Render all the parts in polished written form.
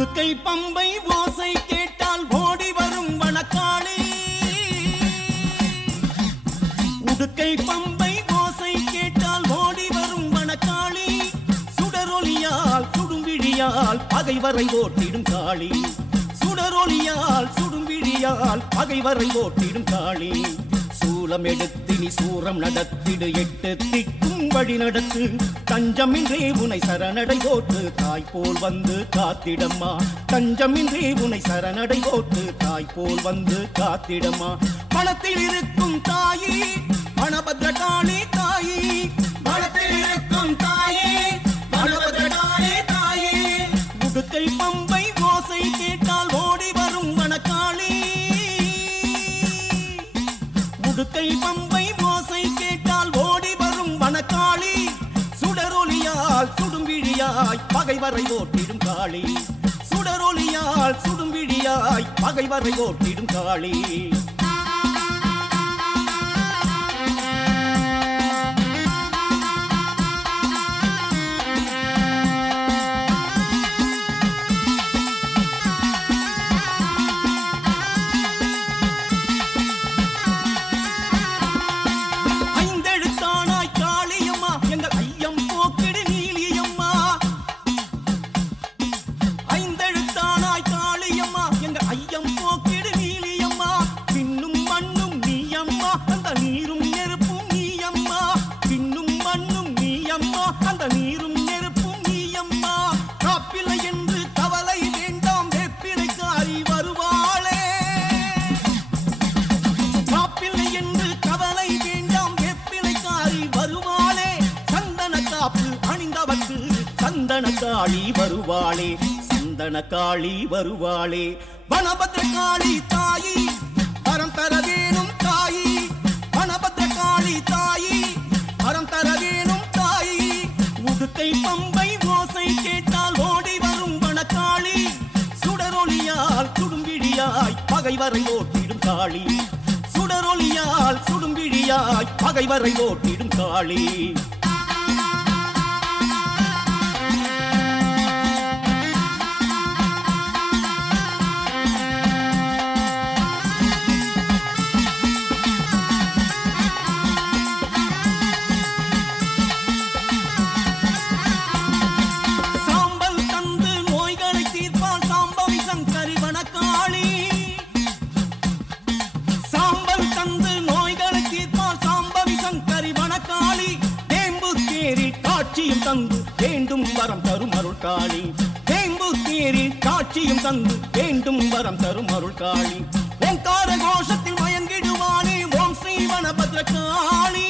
உடுக்கை பம்பை ஓசை கேட்டால் ஓடி வரும் வனக்காளி. உடுக்கை பம்பை ஓசை கேட்டால் ஓடி வரும் வனக்காளி. சுடரொலியால் சுடும்பிழியால் பகைவரை ஓட்டிடும் காளி. சுடரொலியால் சுடும்பிழியால் பகைவரை ஓட்டிடும் காளி. சூலம் எடுத்து நீ சூரம் நடத்திடு, எட்டு திக்கும் வழி நடத்து. தஞ்சமின்றே உனை சரணடை போட்டு தாய் போல் வந்து காத்திடம்மா. தஞ்சமின்றே உனை சரணடை போட்டு தாய் போல் வந்து காத்திடம்மா. பணத்தில் இருக்கும் தாயி வனபத்ரகாளி தாயி. பணத்தில் இருக்கும் தாயி வனபத்ரகாளி தாயி. உடுக்கை பம்பை ஓசை கேட்டால் ஓடி வரும் வனக்காளி. உடுக்கை பம்பை ஓசை கேட்டால் ஓடி வரும் வனக்காளி. சுடரொலியால் சுடும்பிழியாய் பகைவரை ஓட்டிடும் காளி. சுடரொலியால் சுடும்பிழியாய் பகைவரை ஓட்டிடும் காளி. சந்தனகாளி வருவாளே, சந்தனகாளி வருவாளே. வனபத்ரகாளி தாயி வரம் தர வேணும் தாயி. வனபத்ரகாளி தாயி வரம் தர வேணும் தாயி. உடுக்கை பம்பை ஓசை கேட்டால் ஓடி வரும் வனக்காளி. சுடரொலியால் சுடும்பிழியாய் பகைவரை ஓட்டிடும் காளி. சுடரொலியால் சுடும்பிழியாய் பகைவரை ஓட்டிடும் காளி. தந்து வேண்டும் வரம் தரும் அருள் காளி. வேம்பு தேரில் காட்சியும் தந்து வேண்டும் வரம் தரும் அருள் காளி. ஓங்கார கோஷத்தில் மயங்கிடுவானே ஓம் ஸ்ரீ வனபத்ரகாளி.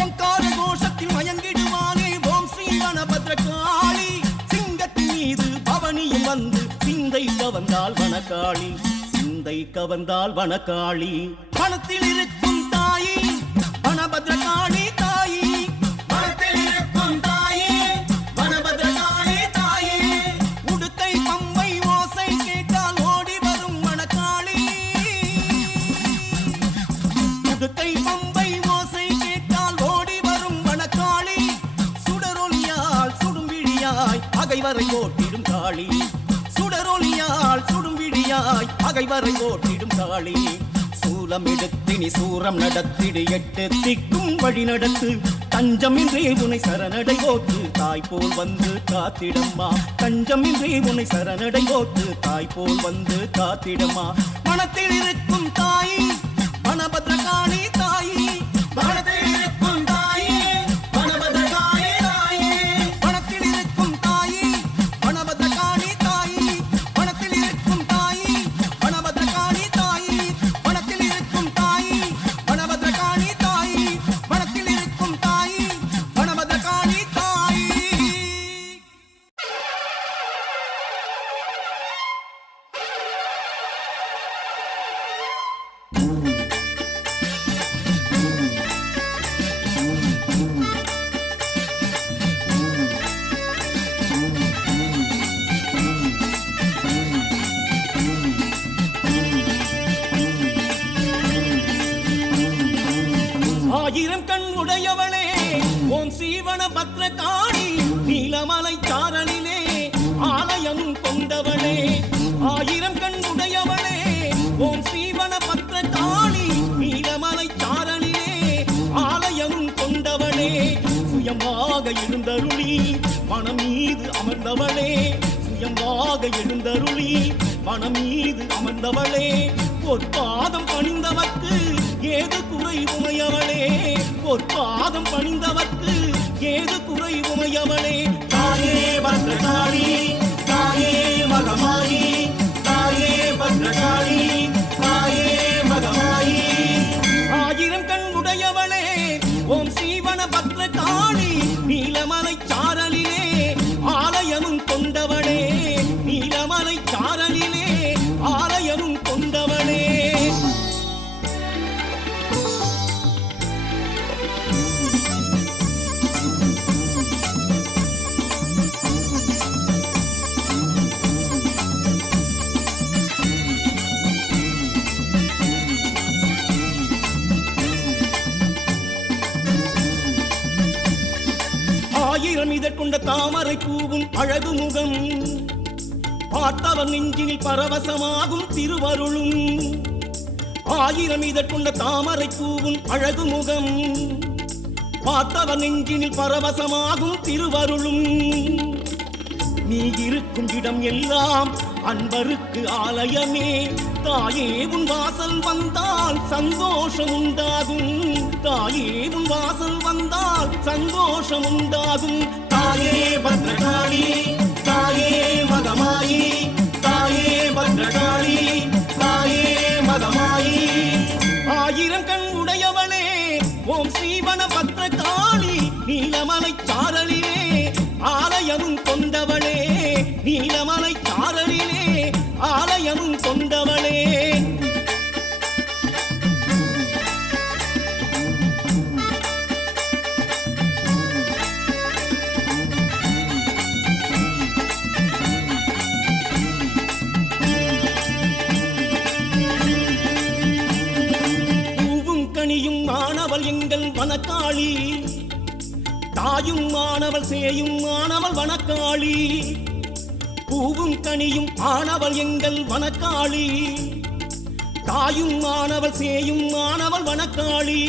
ஓங்கார கோஷத்தில் மயங்கிடுவானே ஓம் ஸ்ரீ வனபத்ரகாளி. சிங்கத்தின் மீது பவனியும் வந்து சிந்தை கவர்ந்தால் வனக்காளி. சிந்தை கவர்ந்தால் வனக்காளி. பணத்தில் இருக்கும் தாயி வனபத்ரகாளி தாயி. பணத்தில் இருக்கும் தாயி வனபத்ரகாளி தாயி. உடுக்கை பம்பை ஓசை கேட்டால் ஓடி வரும் வனக்காளி. உடுக்கை பம்பை ஓசை கேட்டால் ஓடி வரும் வனக்காளி. சுடரொலியால் சுடும்பிழியாய் பகைவரை ஓட்டிடும் காளி. சுடரொலியால் சுடும்பிழியாய் பகைவரை ஓட்டிடும் காளி. சூலம் எடுத்து நீ சூரம் நடத்திடு, எட்டு திக்கும் வழி நடத்து. தஞ்சமின்றே உனை சரணடை போட்டு தாய் போல் வந்து காத்திடம்மா. தஞ்சமின்றே உனை சரணடை போட்டு தாய் போல் வந்து காத்திடம்மா. மனத்தில் இருக்கும் தாயி வனபத்ரகாளி தாயி. மனத்தில் இருக்கும் தாயி வனபத்ரகாளி தாயி. மனத்தில் இருக்கும் தாயி வனபத்ரகாளி தாயி. மனத்தில் இருக்கும் தாயி வனபத்ரகாளி தாயி. மனத்தில் இருக்கும் தாயி வனபத்ரகாளி தாயி. மனத்தில் இருக்கும் தாயி வனபத்ரகாளி தாயி. ஆயிரம் கண் உடையவளே ஓம் ஸ்ரீ வனபத்ரகாளி. நீலமலை சாரலிலே ஆயிரம் கண் உடையவளே ஓம் ஸ்ரீவன பத்ர காளி நீலமலை சாரணிலே ஆலயமும் கொண்டவளே சுயமாக எழுந்தருளி மனம் மீது அமர்ந்தவளே சுயமாக எழுந்தருளி மனம் மீது அமர்ந்தவளே பொற்பாதம் பணிந்தவர்க்கு ஏது குறை உமையவளே பொற்பாதம் பணிந்தவர்க்கு ஏது குறை உமையவளே தாயே பத்ரகாளி தாயே மகமாயி தாயே பத்ரகாளி தாயே மகமாயி ஆயிரம் கண் உடையவளே ஓம் ஸ்ரீவன பத்ரகாளி நீலமலை சாரலிலே ஆலயமும் கொண்டவளே நீலமலை சாரலிலே ஆலயமும் கொண்டவளே ஆயிரம் இதற்கொண்ட தாமரை பூவும் அழகு முகம் பார்த்தவர் நெஞ்சினில் பரவசமாகும் திருவருளும் ஆயிரம் இதற்கொண்ட தாமரை பூவும் அழகு முகம் பார்த்தவர் நெஞ்சினில் பரவசமாகும் திருவருளும் நீ இருக்கும் இடம் எல்லாம் அன்பருக்கு ஆலயமே தாயே உன் வாசல் வந்தால் சந்தோஷம் உண்டாகும் தாயே உன் வாசல் வந்தால் சந்தோஷம் உண்டாகும் தாயே பத்ரகாளி தாயே மகமாயி தாயே பத்ரகாளி தாயே மகமாயி ஆயிரம் கண் உடையவளே ஓம் ஸ்ரீவன பத்ரகாளி நீலமலை சாரலிலே ஆலயமும் கொண்டவளே நீலமலை சாரலிலே ஆலயமும் கொண்டவளே பூவும் கனியும் மாணவள் எங்கள் வனக்காளி தாயும் மாணவள் சேயும் மாணவள் வனக்காளி பூவும் கனியும் ஆனவள் எங்கள் வனக்காளி தாயும் மாணவள் சேயும் மாணவள் வனக்காளி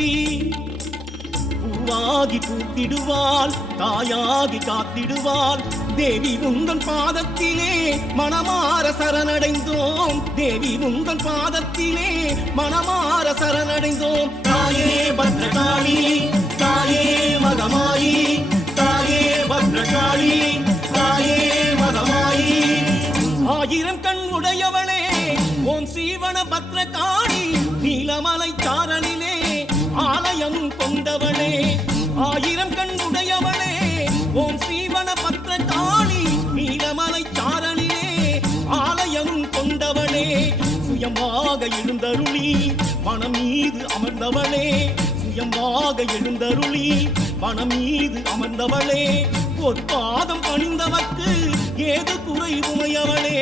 பூவாகி பூத்திடுவாள் தாயாகி காத்திடுவாள் தேவி உந்தன் பாதத்திலே மனமார சரணடைந்தோம் தேவி உந்தன் பாதத்திலே மனமார சரணடைந்தோம் தாயே பத்ரகாளி தாயே மகமாயி தாயே பத்ரகாளி தாயே மகமாயி ஆயிரம் கண் உடையவளே ஓம் ஸ்ரீவன பத்ரகாளி நீலமலை சாரலிலே ஆலயமும் கொண்டவளே ஆயிரம் கண் உடையவளே ஓம் ஸ்ரீவன பத்ரகாளி நீலமலை சாரலிலே ஆலயமும் கொண்டவளே சுயமாக எழுந்தருளி மனம் மீது அமர்ந்தவளே சுயமாக எழுந்தருளி மனம் மீது அமர்ந்தவளே பொற்பாதம் பணிந்தவர்க்கு ஏது குறை உமையவளே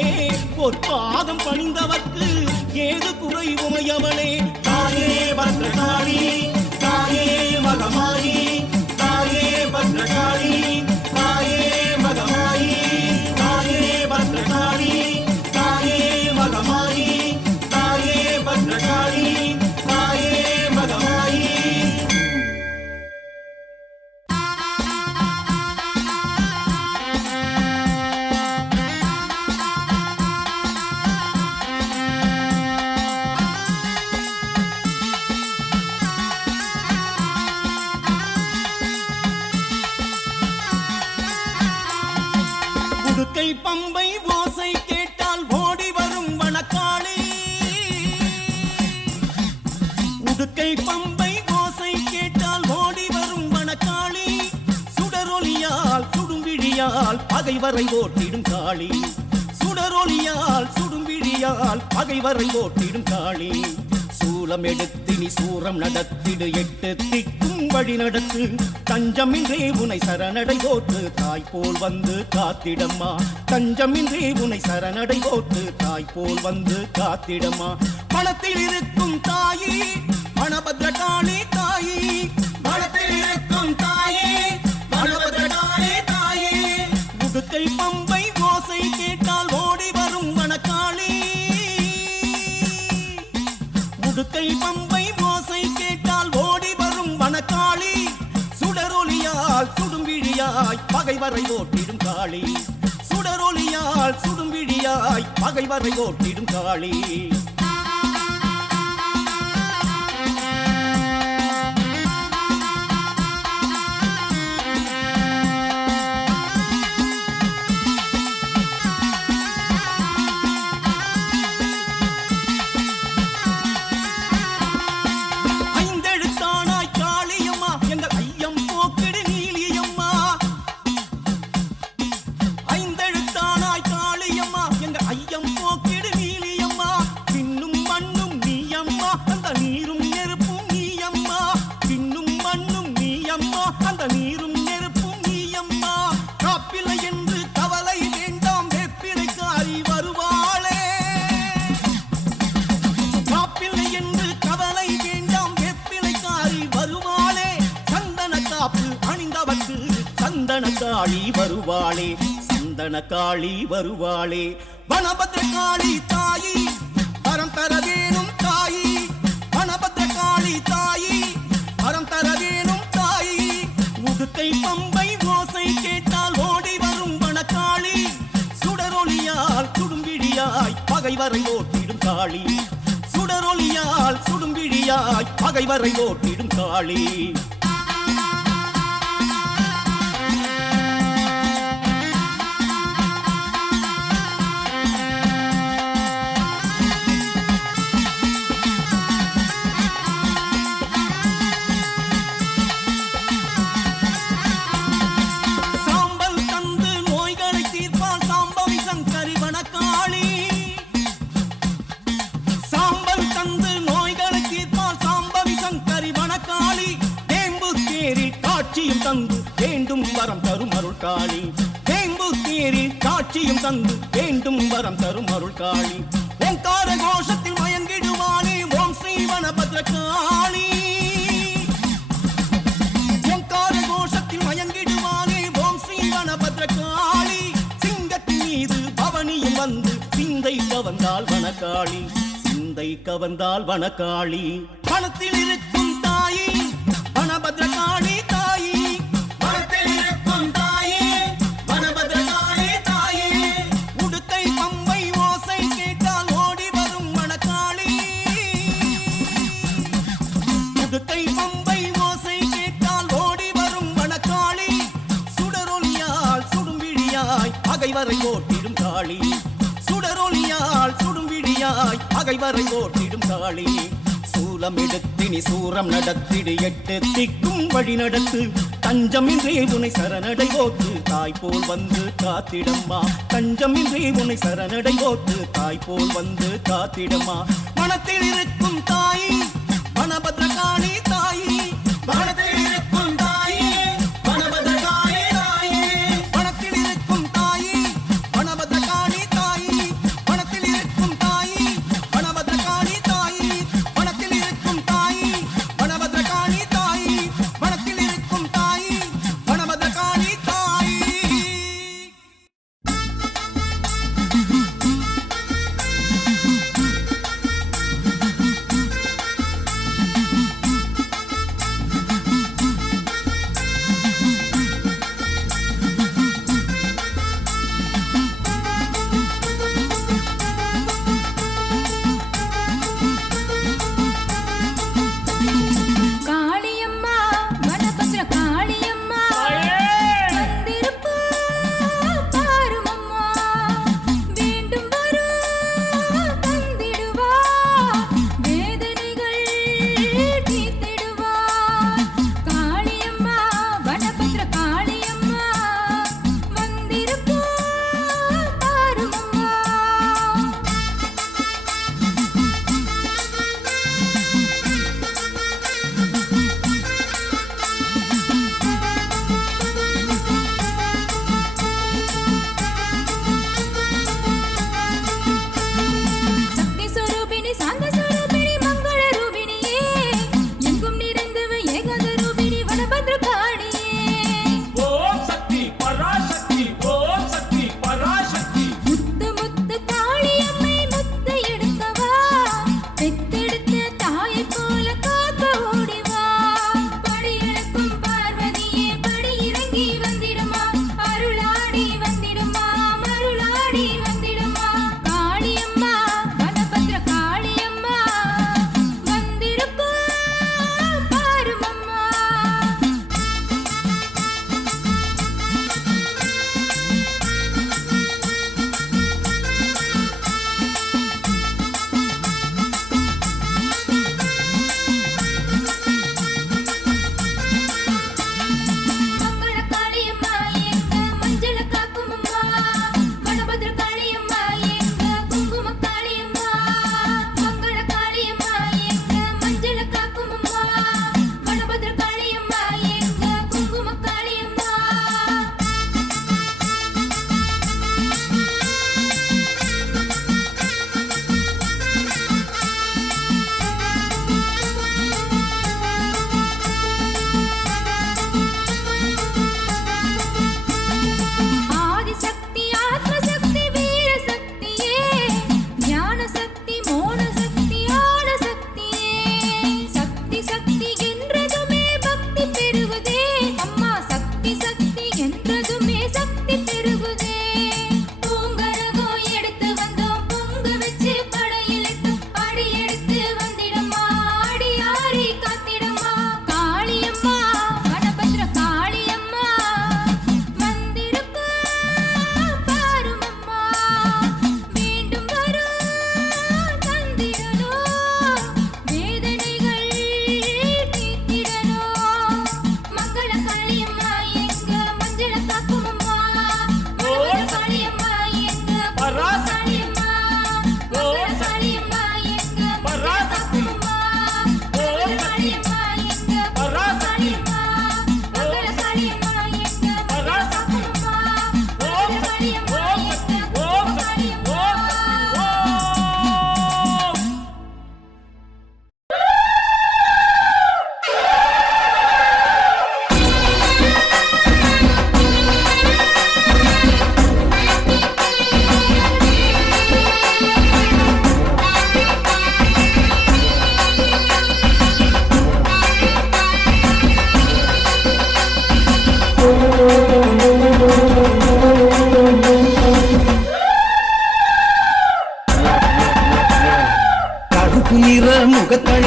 பொற்பாதம் பணிந்தவர்க்கு ஏது குறை உமையவளே தாயே பத்ரகாளி தாயே மகமாயி தாயே பத்ரகாளி தாயே மகமாயி தாயே பத்ரகாளி தாயே மகமாயி தாயே பத்ரகாளி தாயே மகமாயி உடுக்கை பம்பை ஓசை கேட்டால் ஓடி வரும் வனக்காளி உடுக்கை பம்பை ஓசை கேட்டால் ஓடி வரும் வனக்காளி சுடரொலியால் சுடும்பிழியால் பகைவரை ஓட்டிடும் காளி சுடரொலியால் சுடும்பிழியால் பகைவரை ஓட்டிடும் காளி சூலம் எடுத்து நீ சூரம் நடத்திடு எட்டு திக்கும் வழி நடத்து தஞ்சமின்றே உனை சரணடை போட்டு தாய் போல் வந்து காத்திடம்மா தஞ்சமின்றே உனை சரணடை போட்டு தாய் போல் வந்து காத்திடம்மா பணத்தில் இருக்கும் தாயி பணபத்ரகாளி தாயி பணத்தில் இருக்கும் தாயி பணபத்ரகாளி தாயி உடுக்கை பம்பை ஓசை கேட்டால் ஓடி வரும் வனக்காளி சுடரொலியால் சுடும்பிழியாய் பகைவரை ஓட்டிடும் காளி சுடரொலியால் சுடும்பிழியாய் பகைவரை ஓட்டிடும் காளி காளி வருவாளே சந்தன காளி வருவாளே வனபத்ர காளி தாயி வரம் தர வேணும் தாயி வனபத்ர காளி தாயி வரம் தர வேணும் தாயி உடுக்கை பம்பை ஓசை கேட்டால் ஓடி வரும் வனக்காளி சுடரொலியால் சுடும்பிழியாய் பகைவரை ஓட்டிடும் காளி சுடரொலியால் சுடும்பிழியாய் பகைவரை ஓட்டிடும் காளி தந்து வேண்டும் வரம் தரும் அருள் காளி வேம்பு தேரில் காட்சியும் தந்து வேண்டும் வரம் தரும் அருள் காளி ஓங்கார கோஷத்தில் மயங்கிடுவானே ஓம் ஸ்ரீ வனபத்ர காளி ஓங்கார கோஷத்தில் மயங்கிடுவானே ஓம் ஸ்ரீ வனபத்ர காளி சிங்கத்தின் மீது பவனியும் வந்து சிந்தை கவர்ந்தால் வனக்காளி சிந்தை கவர்ந்தால் வனக்காளி வனத்தில் இருக்கும் தாயி வனபத்ர காளி தாயி வனத்தில் இருக்கும் தாயி வனபத்ர காளி தாயி உடுக்கை பம்பை ஓசை கேட்டால் ஓடி வரும் வனக்காளி உடுக்கை பம்பை ஓசை கேட்டால் ஓடி வரும் வனக்காளி சுடரொலியால் சுடும்பிழியாய் பகைவரை ஓட்டிடும் காளி சுடரொலியால் சுடும்பிழியாய் பகைவரை ஓட்டிடும் காளி சூலம் எடுத்தினி சூரம் நடத்திடு எட்டு திக்கும் வழி நடத்து தஞ்சமின்றே உனை சரணடை ஓத்து தாய் போல் வந்து காத்திடம்மா தஞ்சமின்றே உனை சரணடை ஓத்து தாய் போல் வந்து காத்திடம்மா மனத்தில் இருக்கும் தாயி வனபத்ர காளி தாயி மனத்தில் இருக்கும் தாயி வனபத்ர காளி தாயி மனத்தில் இருக்கும் தாயி வனபத்ர காளி தாயி மனத்தில் இருக்கும் தாயி வனபத்ர காளி தாயி வனத்தில் இருக்கும் தாயி வனபத்ர காளி தாயி வனத்தில் இருக்கும் தாயி வனபத்ர காளி தாயி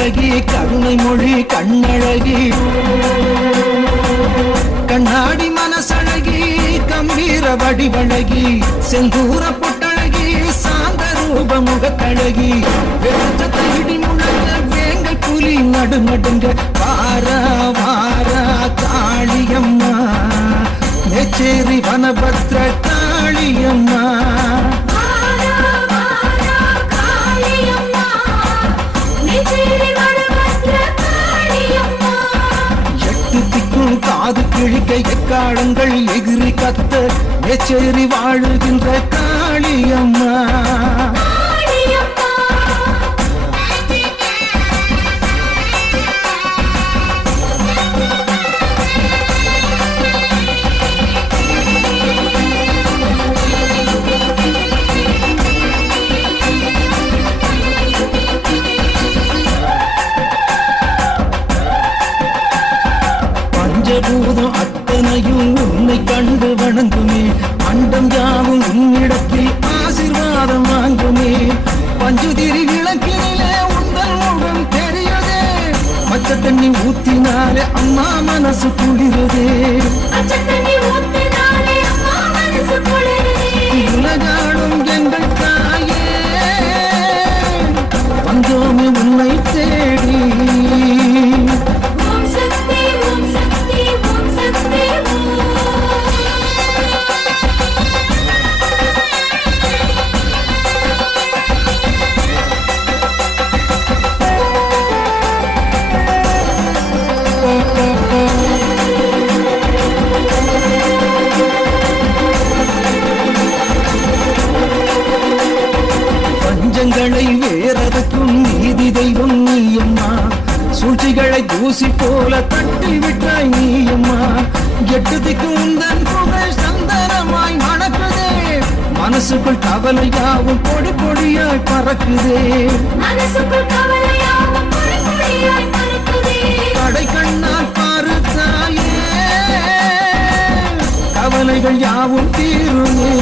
முகத்தழகி கருணை மொழி கண்ணழகி கண்ணாடி மனசழகி கம்பீர வடிவழகி செந்தூர பொட்டழகி சாந்த ரூப முகத்தழகி வெளிச்சத்தை இடி முழங்க வேங்கை புலி நடுநடுங்க வாரா வாரா காளியம்மா மேச்சேரி வனபத்ர காளியம்மா காது கிழிக்க எக்காலங்கள் எகிரி கத்த மேச்சேரி வாழுகின்ற காளியம்மா பூதம் அத்தனையும் உன்னை கண்டு வணங்குமே அண்டம் யாவும் உன்னிடத்தில் ஆசீர்வாதம் வாங்குமே பஞ்சுதிரி விளக்கினிலே உந்தன் முகம் தெரியுதே பச்சை தண்ணி ஊத்தினாலே அம்மா மனசு குளிருதே உலகாடும் எங்கள் தாயே வந்தோமே உன்னை தேடி பஞ்சங்களை வேறதுக்கும் நீதி தெய்வம் நீயம்மா சூழ்ச்சிகளை தூசி போல தட்டி விட்டாய் நீயம்மா எட்டுதிக்கு உந்தன் புகழ் சந்தனமாய் மணக்குதே மனசுக்குள் கவலையாவும் பொடி பொடியாய் பறக்குதே கடை கண்ணால் பாரு தாயே கவலைகள் யாவும் தீருமே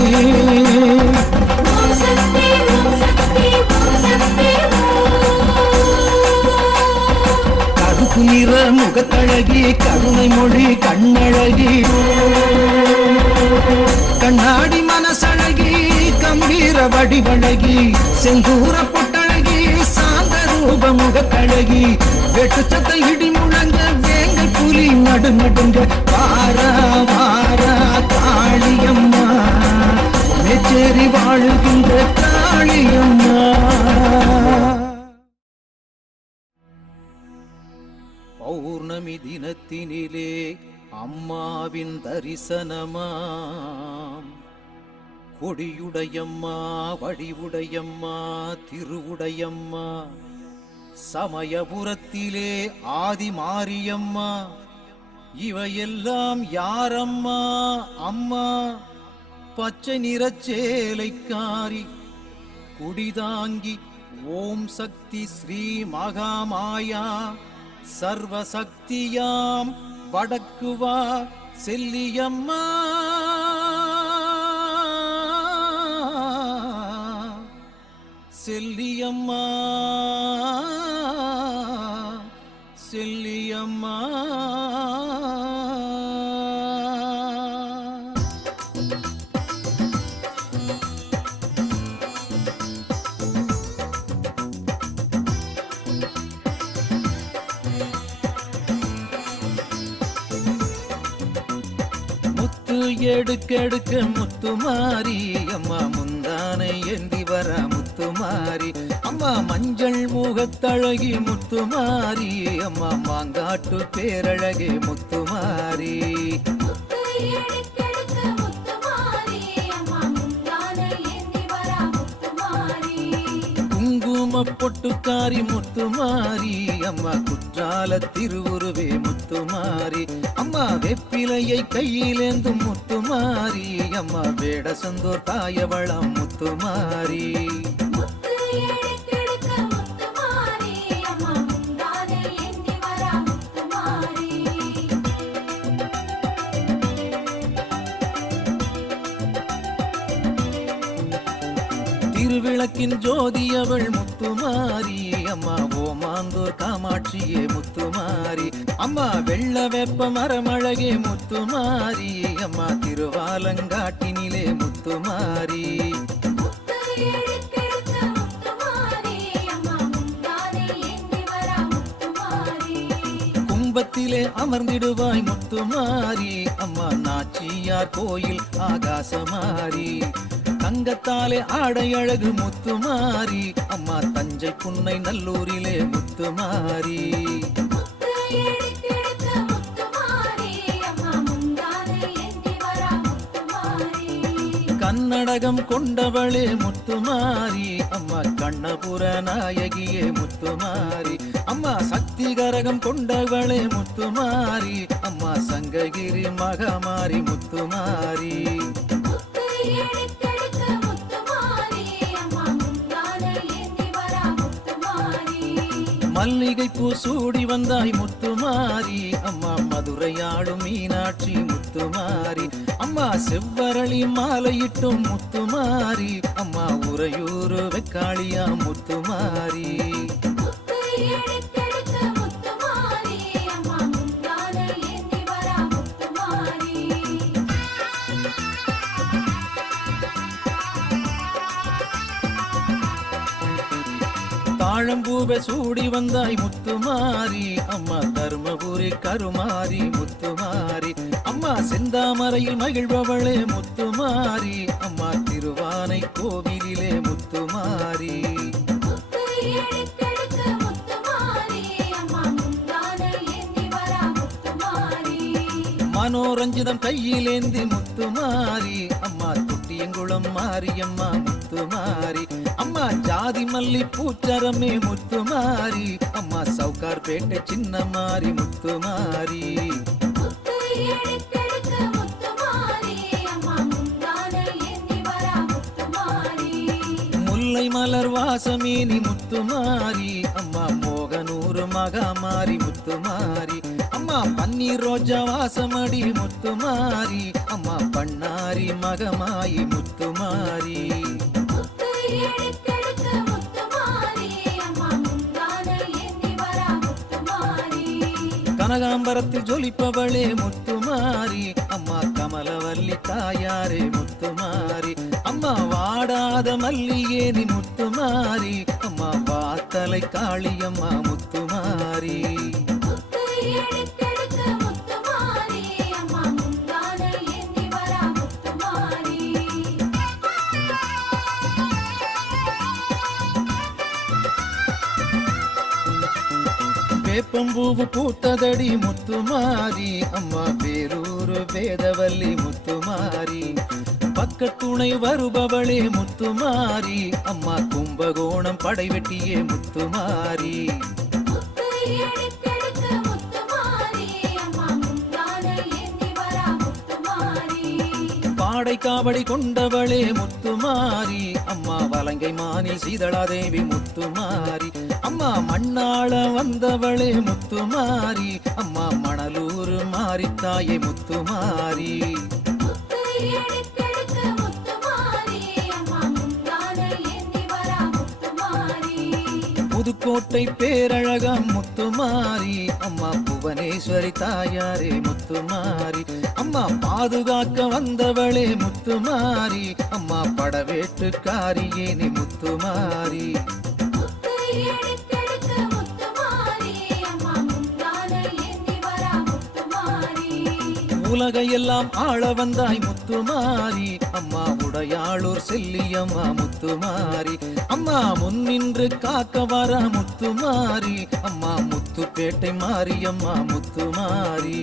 கருப்பு நிற முகத்தழகி கருணை மொழி கண்ணழகி கண்ணாடி மனசழகி கம்பீர வடிவழகி செந்தூர பொட்டழகி சாந்த ரூப முகத்தழகி வெட்டுச்சத்தை இடி முழங்க வேங்கை புலி நடுநடுங்க வாரா வாரா காளியம்மா மேச்சேரி வாழுகின்ற காளியம்மா பௌர்ணமி தினத்தினிலே அம்மாவின் தரிசனமாம் கொடியுடையம்மா வடிவுடையம்மா திருவுடையம்மா சமயபுரத்திலே ஆதி மாரியம்மா இவையெல்லாம் யாரம்மா அம்மா பச்சை நிறச்சேலைக்காரி குடிதாங்கி ஓம் சக்தி ஸ்ரீ மகாமாயா சர்வசக்தியாம் வடக்குவா செல்லியம்மா செல்லியம்மா செல்லியம்மா எடுக்கெடுக்க முத்துமாரி அம்மா முந்தானை ஏந்தி வர முத்துமாரி அம்மா மஞ்சள் முகத்தழகி முத்துமாரி அம்மா மாங்காட்டு பேரழகே முத்துமாரி குங்கும பொட்டுக்காரி முத்துமாரி அம்மா குற்றால திருவுருவே முத்துமாரி அம்மா வெப்பிலையை கையிலேந்தும் முத்துமாரி அம்மா வேடசந்தோர் தாயவளம் முத்துமாரி திருவிளக்கின் ஜோதி அவள் முத்துமாரி அம்மா ஓமாந்தூர் காமாட்சியே முத்துமாரி அம்மா வெள்ள வெப்ப மரமழகே முத்துமாரி அம்மா திருவாலங்காட்டினிலே முத்துமாரி கும்பத்திலே அமர்ந்திடுவாய் முத்துமாரி அம்மா நாச்சியார் கோயில் ஆகாசமாரி தங்கத்தாலே ஆடை அழகு முத்துமாரி அம்மா தஞ்சை புன்னை நல்லூரிலே முத்துமாரி கன்னடகம் கொண்டவளே முத்துமாரி அம்மா கண்ணபுர நாயகியே முத்துமாரி அம்மா சக்தி கரகம் கொண்டவளே முத்துமாரி அம்மா சங்ககிரி மகமாரி முத்துமாரி மல்லிகை பூ சூடி வந்தாய் முத்துமாரி அம்மா மதுரையாடும் மீனாட்சி முத்துமாரி அம்மா செவ்வரளி மாலையிட்டும் முத்துமாரி அம்மா உறையூரு வெக்காளியா முத்துமாரி தாழம்பூவை சூடி வந்தாய் முத்துமாரி அம்மா தர்மபுரி கருமாரி முத்துமாரி அம்மா செந்தாமரையில் மகிழ்பவளே முத்துமாரி அம்மா திருவானை கோவிலிலே முத்துமாரி மனோரஞ்சிதம் கையிலேந்தி முத்துமாரி அம்மா துட்டியங்குளம் மாரியம்மா முத்துமாரி அம்மா ஜாதி மல்லி பூச்சரமே முத்துமாரி அம்மா சவுகார் பேட்டை சின்ன மாரி முத்துமாரி முல்லை மலர் வாசமேனி முத்துமாரி அம்மா மோகனூர் மகாமாரி முத்துமாரி அம்மா பன்னீர் ரோஜா வாசமடி முத்துமாரி அம்மா பண்ணாரி மகமாயி முத்துமாரி கனகாம்பரத்தில் ஜொலிப்பவளே முத்துமாரி அம்மா கமலவல்லி தாயாரே முத்துமாரி அம்மா வாடாத மல்லியேனி முத்துமாரி அம்மா வாத்தலை காளியம்மா முத்துமாரி வேப்பம்பூவு பூத்ததடி முத்துமாரி அம்மா வேலூரு வேதவல்லி முத்துமாரி பக்கத்துணை வருபவளே முத்துமாரி அம்மா கும்பகோணம் படைவெட்டியே முத்துமாரி பாடை காவடி கொண்டவளே முத்துமாரி அம்மா வலங்கை மானில் சீதளாதேவி முத்துமாரி அம்மா மண்ணாள வந்தவளே முத்துமாரி அம்மா மணலூர் மாரித்தாயே முத்துமாரி புதுக்கோட்டை பேரழகா முத்துமாரி அம்மா புவனேஸ்வரி தாயாரே முத்துமாரி அம்மா பாதுகாக்க வந்தவளே முத்துமாரி அம்மா படவேட்டுக்காரியே நீ முத்துமாரி உலகையெல்லாம் ஆள வந்தாய் முத்துமாரி அம்மா உடையாளூர் செல்லியம்மா முத்துமாரி அம்மா முன்னின்று காக்க வர முத்துமாரி அம்மா முத்துப்பேட்டை மாரியம்மா முத்துமாரி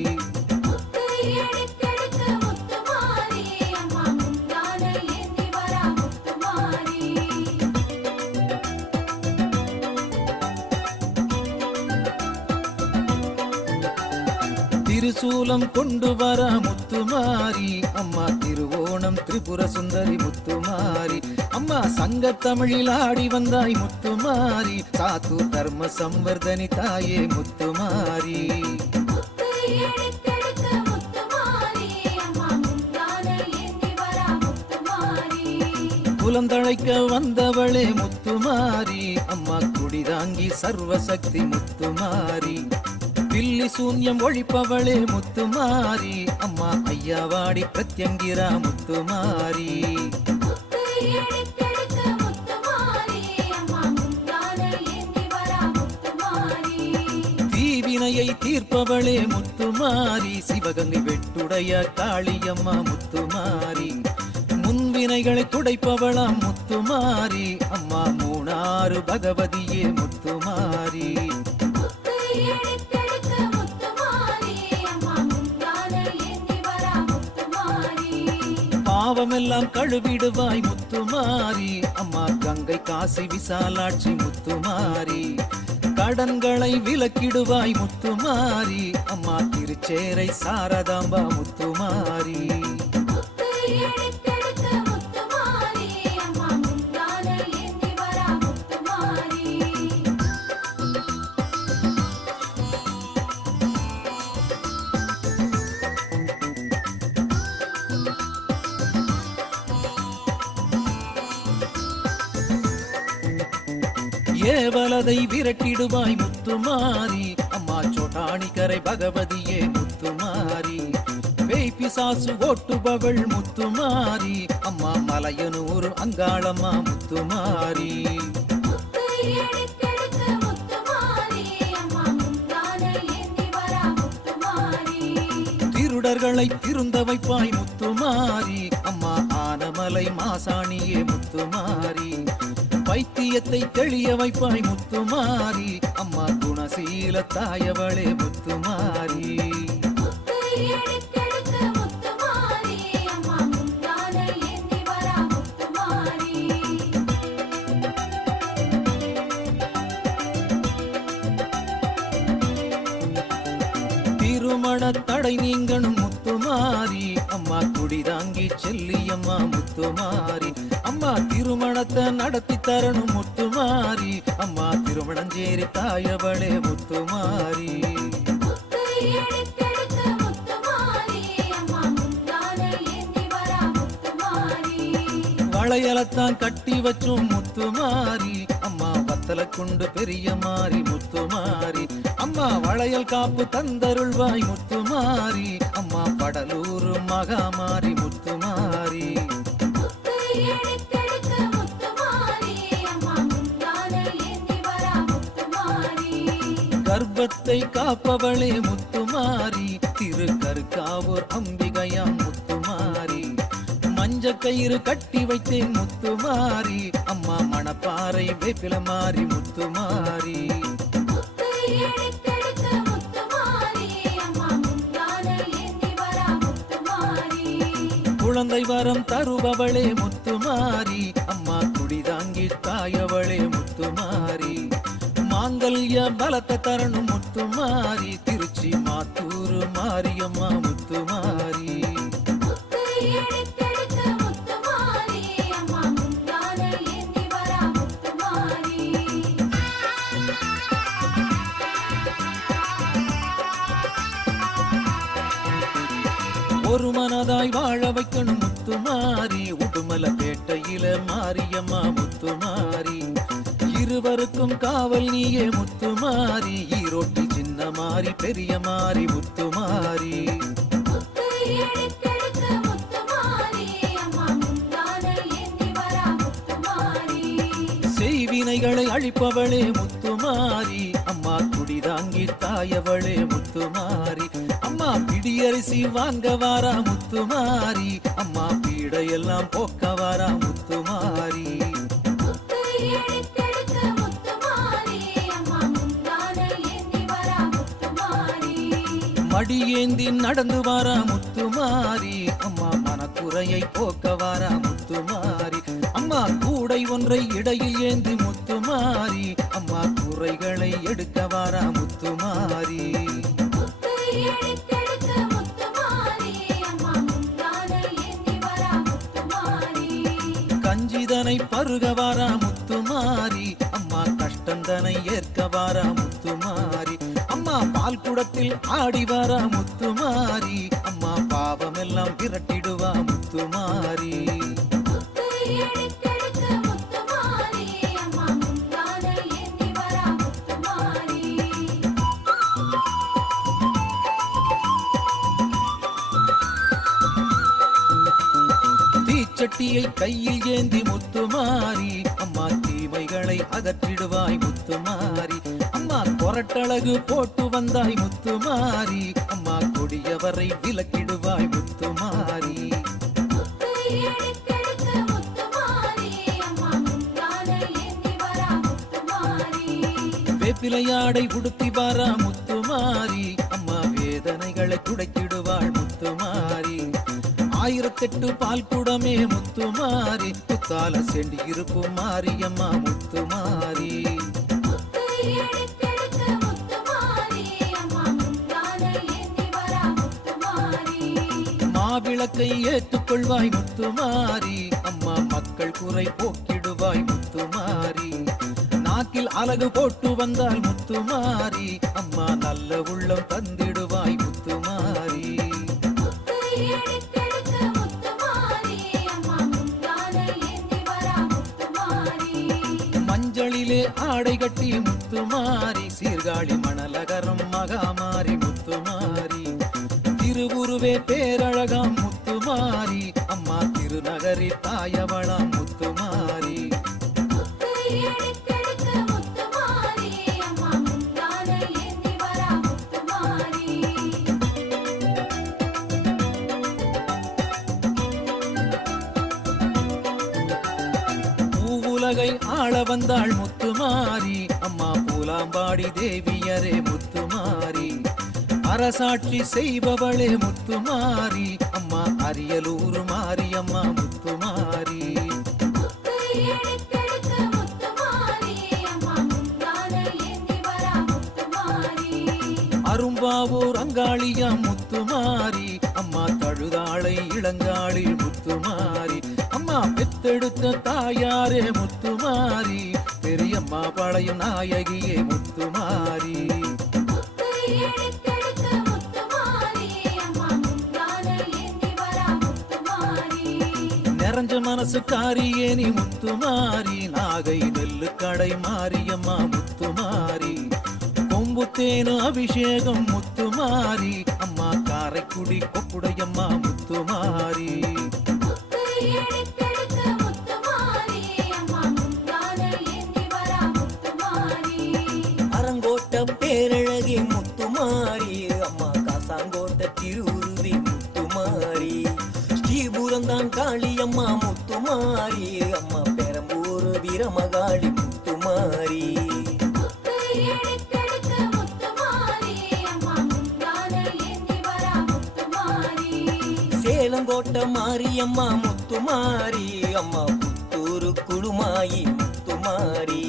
திருசூலம் கொண்டு வர முத்துமாரி அம்மா திருவோணம் திரிபுர சுந்தரி முத்துமாரி அம்மா சங்க தமிழில் ஆடி வந்தாய் முத்துமாரி சாத்தூர் தர்ம சம்வர்தனி தாயே முத்துமாரி குலந்தழைக்க வந்தவளே முத்துமாரி அம்மா குடிதாங்கி சர்வசக்தி முத்துமாரி பில்லி சூன்யம் ஒழிப்பவளே முத்துமாரி அம்மா ஐயாவாடி பிரத்யங்கிரா முத்துமாரி தீவினையை தீர்ப்பவளே முத்துமாரி சிவகங்கை வெட்டுடைய காளியம்மா முத்துமாரி முன்வினைகளை துடைப்பவளாம் முத்துமாரி அம்மா மூணாறு பகவதியே முத்துமாரி பாவமெல்லாம் கழுவிடுவாய் முத்துமாரி அம்மா கங்கை காசி விசாலாட்சி முத்துமாரி கடன்களை விலக்கிடுவாய் முத்துமாரி அம்மா திருச்சேரை சாரதாம்பா முத்துமாரி ஏவலதை விரட்டிடுவாய் முத்துமாரி அம்மா சோட்டாணிக்கரை பகவதியே முத்துமாரி வேய்பிசாசு ஓட்டுபவள் முத்துமாரி அம்மா மலையனூர் அங்காளம்மா முத்துமாரி திருடர்களை திருந்த வைப்பாய் முத்துமாரி அம்மா ஆனமலை மாசாணியே முத்துமாரி வைத்தியத்தை தெளிய வைப்பாய் முத்துமாரி அம்மா குணசீல தாயவளே முத்துமாரி திருமண தடை நீங்கணும் முத்துமாரி அம்மா குடிதாங்கி செல்லியம்மா முத்துமாரி அம்மா திருமணத்தை நடத்தி தரணும் முத்துமாரி அம்மா திருமணஞ்சேரி தாயவளே முத்துமாரி வளையலத்தான் கட்டி வச்சோம் முத்துமாரி அம்மா வத்தல கொண்டு பெரிய மாறி முத்துமாரி அம்மா வளையல் காப்பு தந்தருள்வாய் முத்துமாரி அம்மா படலூர் மகாமாரி முத்துமாரி கர்ப்பத்தை காப்பவளே முத்துமாரி திருக்கருக்காவூர் அம்பிகையாம் முத்துமாரி மஞ்ச கயிறு கட்டி வைத்தேன் முத்துமாரி அம்மா மணப்பாறை வேப்பில மாறி முத்துமாரி குழந்தை வரம் தருபவளே முத்துமாரி அம்மா குடிதாங்கி தாயவளே முத்துமாரி மாங்கல்ய பலத்தை தரணும் முத்துமாரி திருச்சி மாத்தூர் மாரியம்மா முத்துமாரி ஒரு மனதாய் வாழ வைக்கணும் முத்துமாரி உடுமல பேட்டையில மாரியம்மா முத்துமாரி இருவருக்கும் காவல் நீயே முத்துமாரி ஈரோட்டி சின்ன மாறி பெரிய மாறி முத்துமாரி செய்வினைகளை அழிப்பவளே முத்துமாரி அம்மா குடிதாங்கி தாயவளே முத்துமாரி அம்மா பிடியரிசி வாங்க வாரா முத்துமாரி அம்மா பீடையெல்லாம் போக்க வாரா முத்துமாரி மடியேந்தி நடந்து வாரா முத்துமாரி அம்மா மனக்குறையை போக்க வாரா முத்துமாரி அம்மா கூடை ஒன்றை இடையில் ஏந்தி முத்துமாரி அம்மா குறைகளை எடுக்க வாரா முத்துமாரி கஞ்சிதனை பருக வாரா முத்துமாரி அம்மா கஷ்டந்தனை ஏற்க வாரா முத்துமாரி அம்மா பால் குடத்தில் ஆடி வாரா முத்துமாரி அம்மா பாவமெல்லாம் விரட்டிடுவா முத்துமாரி தீச்சட்டியை கையில் ஏந்தி முத்துமாரி அம்மா தீமைகளை அகற்றிடுவாய் முத்துமாரி அம்மா கொரட்டழகு போட்டு வந்தாய் முத்துமாரி அம்மா கொடியவரை விலக்கிடுவாய் முத்துமாரி முத்து எடுத்தெடுத்த முத்துமாரி அம்மா முந்தான ஏந்தி வரா முத்துமாரி வேப்பிலையாடை உடுத்தி வாரா முத்துமாரி அம்மா வேதனைகளை துடைத்திடுவாள் முத்துமாரி 1008 பால் குடமே முத்துமாரி புத்தால செண்டி இருப்பும் மாரியம்மா முத்துமாரி முத்து எடுத்தெடுத்த முத்துமாரி அம்மா முந்தான ஏந்தி வரா முத்துமாரி மாவிளக்கை ஏற்றுக்கொள்வாய் முத்துமாரி அம்மா மக்கள் குறை போக்கிடுவாய் முத்துமாரி நாக்கில் அலகு போட்டு வந்தால் முத்துமாரி அம்மா நல்ல உள்ளம் தந்திடுவாய் முத்துமாரி முத்து எடுத்தெடுத்த முத்துமாரி அம்மா முந்தான ஏந்தி வரா முத்துமாரி மஞ்சளிலே ஆடை கட்டி முத்துமாரி சீர்காழி மணலகரம் மகாமாரி முத்துமாரி திருவுருவே பேரழகாம் முத்துமாரி அம்மா திருநகரி தாயவளாம் முத்துமாரி முத்து எடுத்தெடுத்த முத்துமாரி அம்மா முந்தான ஏந்தி வரா முத்துமாரி பூவுலகை ஆள வந்தாள் முத்துமாரி அம்மா பூலாம்பாடி தேவியரே முத்துமாரி அரசாட்சி செய்பவளே முத்துமாரி அம்மா அரியலூர் மாரியம்மா முத்துமாரி முத்து எடுத்தெடுத்த முத்துமாரி அம்மா முந்தான ஏந்தி வரா முத்துமாரி அரும்பாவூர் அங்காளியா முத்துமாரி அம்மா தழுதாளை இளங்காளி முத்துமாரி அம்மா பெத்தெடுத்த தாயாரே முத்துமாரி பெரியம்மா பழையும் நாயகியே முத்துமாரி முத்து எடுத்தெடுத்த முத்துமாரி அம்மா முந்தான ஏந்தி வரா முத்துமாரி நிறைஞ்ச மனசுக்காரியே நீ முத்துமாரி நாகை நெல்லு கடை மாரியம்மா முத்துமாரி கொம்புத்தேனு அபிஷேகம் முத்துமாரி அம்மா காரைக்குடி கொப்புடையம்மா முத்துமாரி முத்து எடுத்தெடுத்த முத்துமாரி அம்மா முந்தான ஏந்தி வரா முத்துமாரி அரங்கோட்ட பேரழகே முத்துமாரி அம்மா காசாங்கோட்ட திருவுருவி முத்துமாரி ஸ்ரீபுரந்தான் காளியம்மா முத்துமாரி அம்மா பெரம்பூர் வீரமகாளி முத்துமாரி முத்து எடுத்தெடுத்த முத்துமாரி அம்மா முந்தான ஏந்தி வரா முத்துமாரி சேலங்கோட்ட மாரியம்மா முத்துமாரி அம்மா புத்தூரு குழுமாயி முத்துமாரி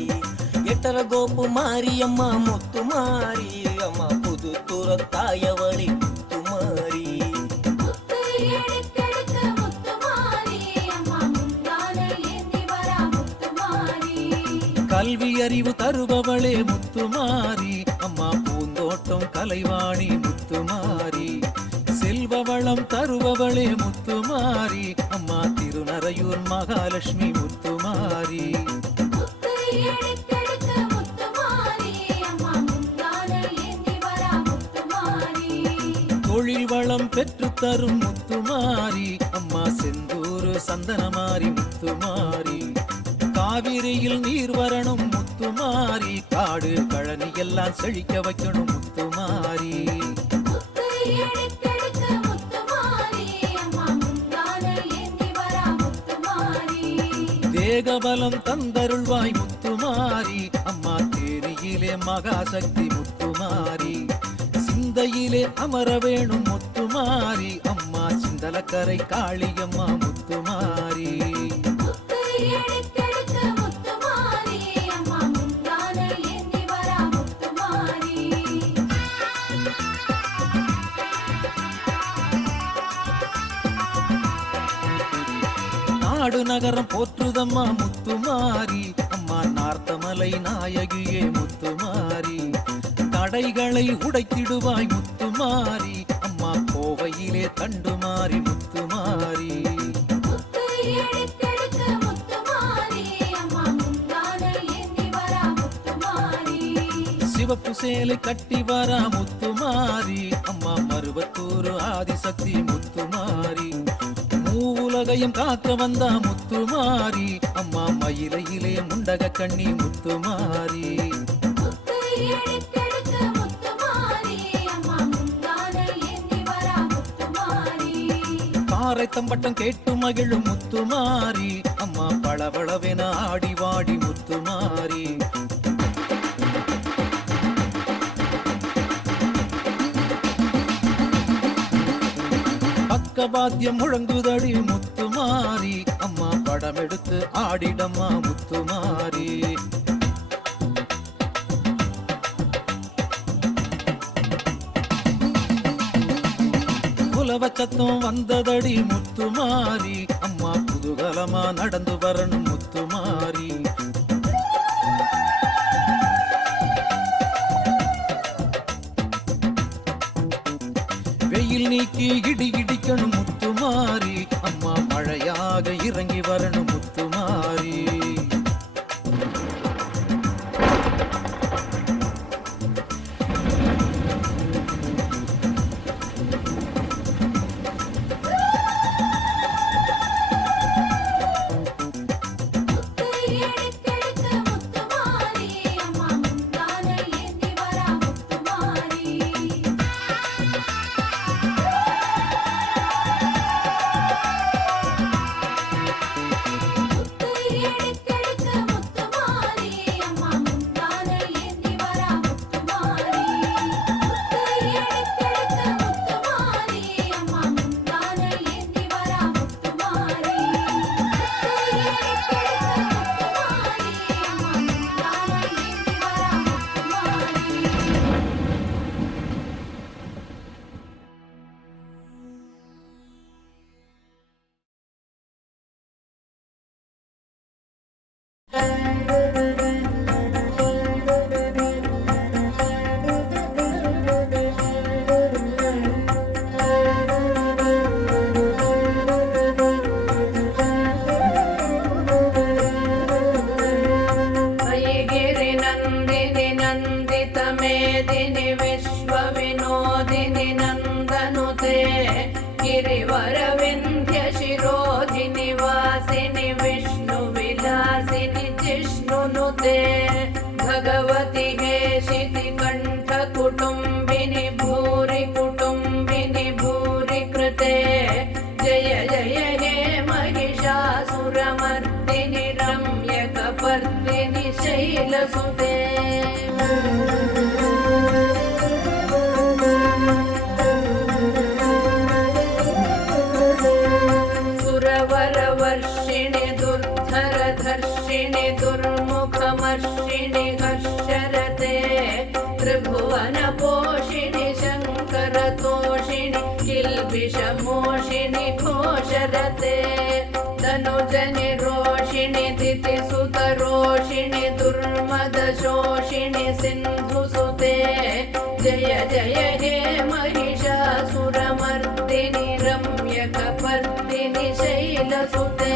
எட்டரகோப்பு மாரியம்மா முத்துமாரி அம்மா புதுத்துற தாயவளி முத்துமாரி முத்து எடுத்தெடுத்த முத்துமாரி அம்மா முந்தான ஏந்தி வரா முத்துமாரி கல்வி அறிவு தருபவளே முத்துமாரி அம்மா பூந்தோட்டம் கலைவாணி முத்துமாரி செல்வ வளம் தருபவளே முத்துமாரி அம்மா திருநறையூர் மகாலட்சுமி முத்துமாரி முத்து எடுத்தெடுத்த முத்துமாரி அம்மா முந்தான ஏந்தி வரா முத்துமாரி தொழில் வளம் பெற்று தரும் முத்துமாரி அம்மா செந்தூர் சந்தனமாரி முத்துமாரி காவிரியில் நீர் வரணும் முத்துமாரி காடு கழனி எல்லாம் செழிக்க வைக்கணும் முத்துமாரி முத்து எடுத்தெடுத்த முத்துமாரி அம்மா முந்தான ஏந்தி வரா முத்துமாரி தேகபலம் தந்தருள்வாய் முத்துமாரி அம்மா தேரியிலே மகாசக்தி முத்துமாரி சிந்தையிலே அமர வேணும் முத்துமாரி அம்மா சிந்தலக்கரை காளியம்மா முத்துமாரி முத்து எடுத்தெடுத்த முத்துமாரி அம்மா முந்தான ஏந்தி வரா முத்துமாரி நாடு நகரம் போற்றுதம்மா முத்துமாரி அம்மா நார்த்தமலை நாயகியே முத்துமாரி தடைகளை உடைத்திடுவாய் முத்துமாரி அம்மா கோவையிலே தண்டுமாரி முத்துமாரி முத்து எடுத்தெடுத்த முத்துமாரி அம்மா முந்தான ஏந்தி வரா முத்துமாரி சிவப்பு சேலை கட்டி வரா முத்துமாரி அம்மா மருவத்தூர் ஆதிசக்தி முத்துமாரி மூவுலக உலகையும் காக்க வந்தா முத்துமாரி அம்மா மயிலையிலே முண்டக கண்ணி முத்துமாரி முத்து எடுக்கெடுக்க முத்துமாரி அம்மா முந்தானை ஏந்தி வரா முத்துமாரி காரை தம்பட்டம் கேட்டு மகிழும் முத்துமாரி அம்மா பளபளவென ஆடி வாடி முத்துமாரி பக்கவாத்தியம் முழங்குதடி முத்துமாரி அம்மா படம் எடுத்து ஆடிடம்மா முத்துமாரி குலவச்சத்தம் வந்ததடி முத்துமாரி அம்மா குதூகலமா நடந்து வரணும் முத்துமாரி வெயில் நீக்கி இடி இடிக்கணும் முத்துமாரி அம்மா மழையாக இறங்கி வரணும் முத்துமாரி முத்து எடுக்கெடுக்க முத்துமாரி அம்மா முந்தானை ஏந்தி வரா முத்துமாரி முத்து எடுக்கெடுக்க முத்துமாரி அம்மா முந்தானை ஏந்தி வரா முத்துமாரி முத்து எடுக்கெடுக்க முத்துமாரி அம்மா முந்தானை ஏந்தி வரா முத்துமாரி முத்து எடுக்கெடுக்க முத்துமாரி அம்மா முந்தானை ஏந்தி வரா முத்துமாரி अयिगिरि नन्दिनि नन्दित मेदिनि विश्वविनोदिनि नन्दनुते गिरिवरविन्ध्य शिरोधिनि वासिनि विष्णुविलासिनि जिष्णुनुते भगवति हेशिति कण्ठकुटुम्बिनि भूरि कुटुम्बिनि भूरि कृते जय जय हे महिषासुरमर्दिनि रम्यकपर्दिनि शैलसुते सुरवरवर्षिणि दुर्धरधर्षिणि दुर्मुखमर्षिणि हर्षरते त्रिभुवनपोषिणि शङ्करतोषिणि किल्बिषमोषिणि घोषरते तनुजनि रोषिणि दितिसुतरोषिणि दुर्मदशोषिणि सिन्धुसुते जय जय हे महिषासुरमर्दिनि रम्यकपर्दिनि शैलसुते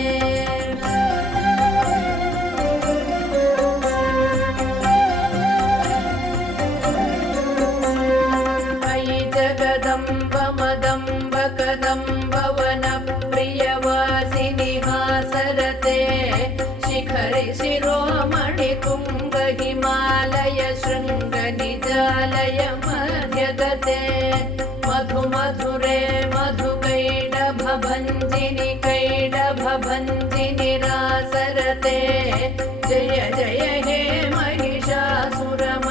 अयि जगदम्ब मदम्ब कदम्ब वनप्रियवासिनि हासरते शिखरि शिरोमणि तुङ्ग हिमालय शृङ्ग निजालय मध्यगते मधु मधुरे मधुकैडभभञ्जिनि कैडभभञ्जिनि रासरते जय जय हे महिषासुरमर्दिनि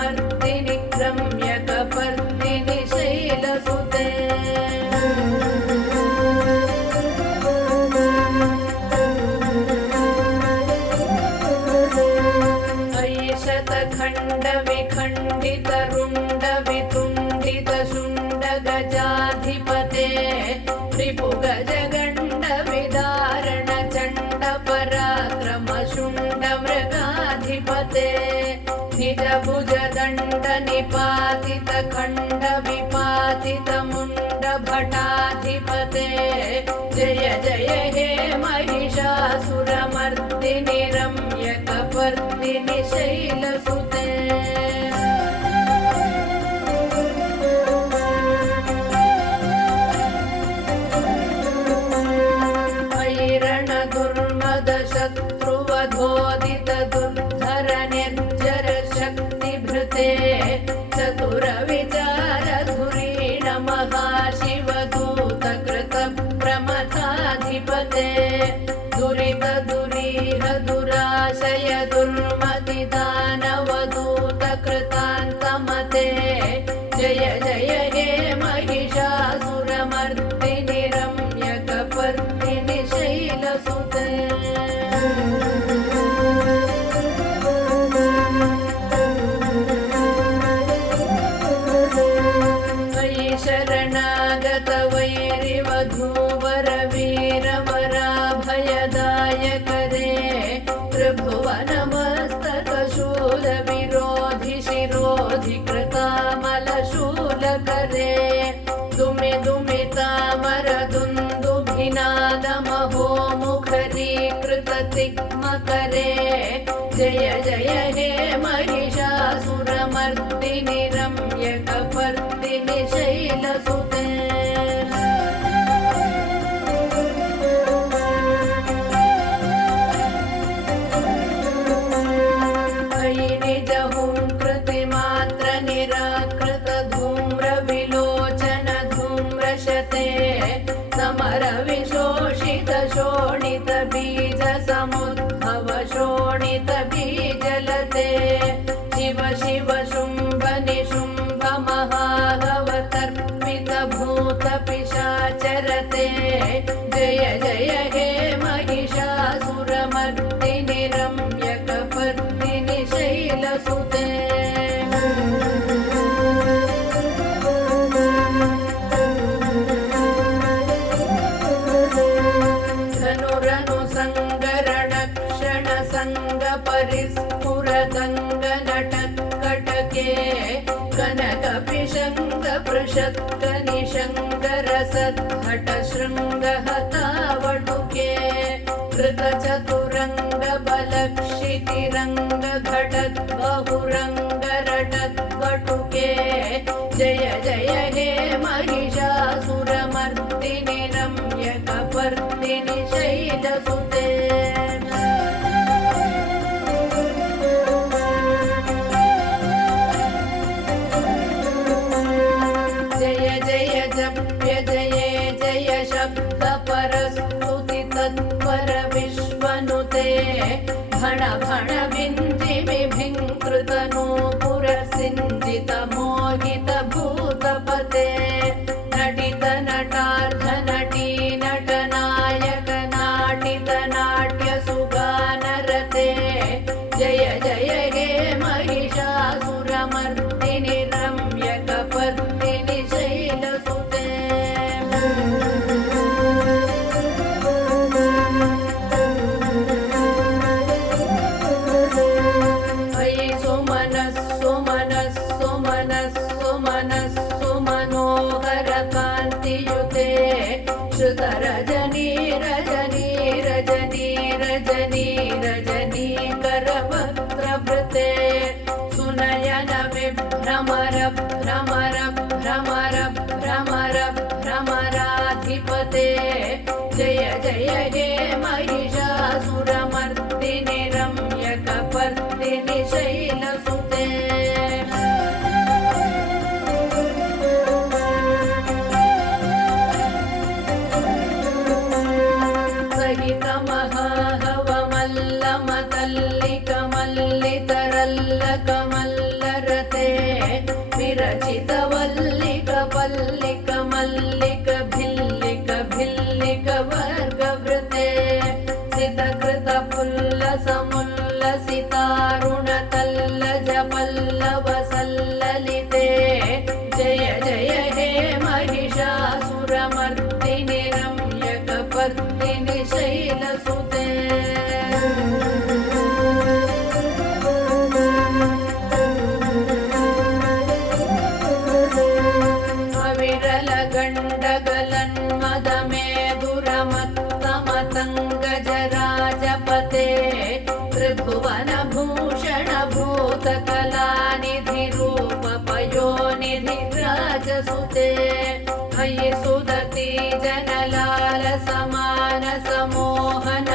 रम्यकपर्दिनि शैलसुते अयि शतखण्डविखण्डितरुण्डवितुण्डितशुण्डगजाधिपते रिपुगजगण्डविदारणचण्डपराक्रमशुण्डमृगाधिपते निजभुजदण्डनिपातितखण्डविपातितमुण्डभटाधिपते जय जय हे महिषासुरमर्दिनि रम्यकपर्दिनि शैलसुते अयि दुर्मतिदानाधिपते दुरित दुरीह दुराशय दुर्मति दानवदूत कृतान्तमते जय जय हे महिषासुरमर्दिनि रम्यकपर्दिनि शैलसुते मयि शरणागत वैरिवधूवर वीरवराभयदायकरे त्रिभुवनमस्तकशूल विरोधि शिरोधि कृतामलशूलकरे दुमि दुमितामर दुन्दुभिनादमहो मुखरीकृततिग्मकरे जय जय हे महिषासुरमर्दिनि रम्यकपर्दिनि शैलसुते मयि निजहुङ्कृतिमात्र निराकृत धूम्रविलोचन धूम्रशते समर विशोषित शोणित बीज समुद्भव शोणित बीजलते शिव शिव शुम्भ निशुम्भ महाहवतर्पित भूत पिशाचरते जय जय हे महिषासुरमर्दिनि रम्यकपर्दिनि शैलसुते धनुरनु संगरण क्षण संग परिस्फुरदंग नटकटके कनक पिशंग पृषत्क निशंग रसद्घट शृंग हतावटुके कृत चतुरंग बलक्षितिरंग घटत बहुरंग रटत वटुके जय जय हे महिषासुरमर्दिनि रम्यकपर्दिनि शैलसुते जय जय जप्य जये जय शब्द परस्तुति तत्पर विश्वनुते भण भण भिञ्जिमिभिङ्कृत नूपुर सिञ्जित मोहित भूतपते नटित नटार्ध नटी नटनायक नाटित नाट्य सुगानरते जय जय हे महिषासुरमर्दिनि रम्यकपर्दिनि शैलसुते मयि सुमनः सुमनः सुमनः सुमनः सुमनोहर कान्तियुते श्रुत रजनी रजनी रजनी रजनी रजनी करवक्त्रवृते सुनयन विभ्रमर भ्रमर भ्रमर भ्रमर भ्रमराधिपते जय जय हे महिषासुरमर्दिनि रम्यकपर्दिनि शैलसुते सहित महाहवमल्लमतल्लिक मल्लितरल्लक मल्लरते विरचित वल्लिक पल्लिक मल्लिक भिल्लिक भिल्लिक वर्गवृते सितकृत पुल्ल समुल्लसितारुण तल्लज पल्लव सल्ललिते जय जय हे महिषासुरमर्दिनि रम्यकपर्दिनि शैलसुते अविरल गण्डगलन्मदमेधुरमत्तमतङ्गजराजपते त्रिभुवनभूषण भूतकलानिधि रूप पयोनिधि राजसुते मयि सुदति जनलाल समान समोहन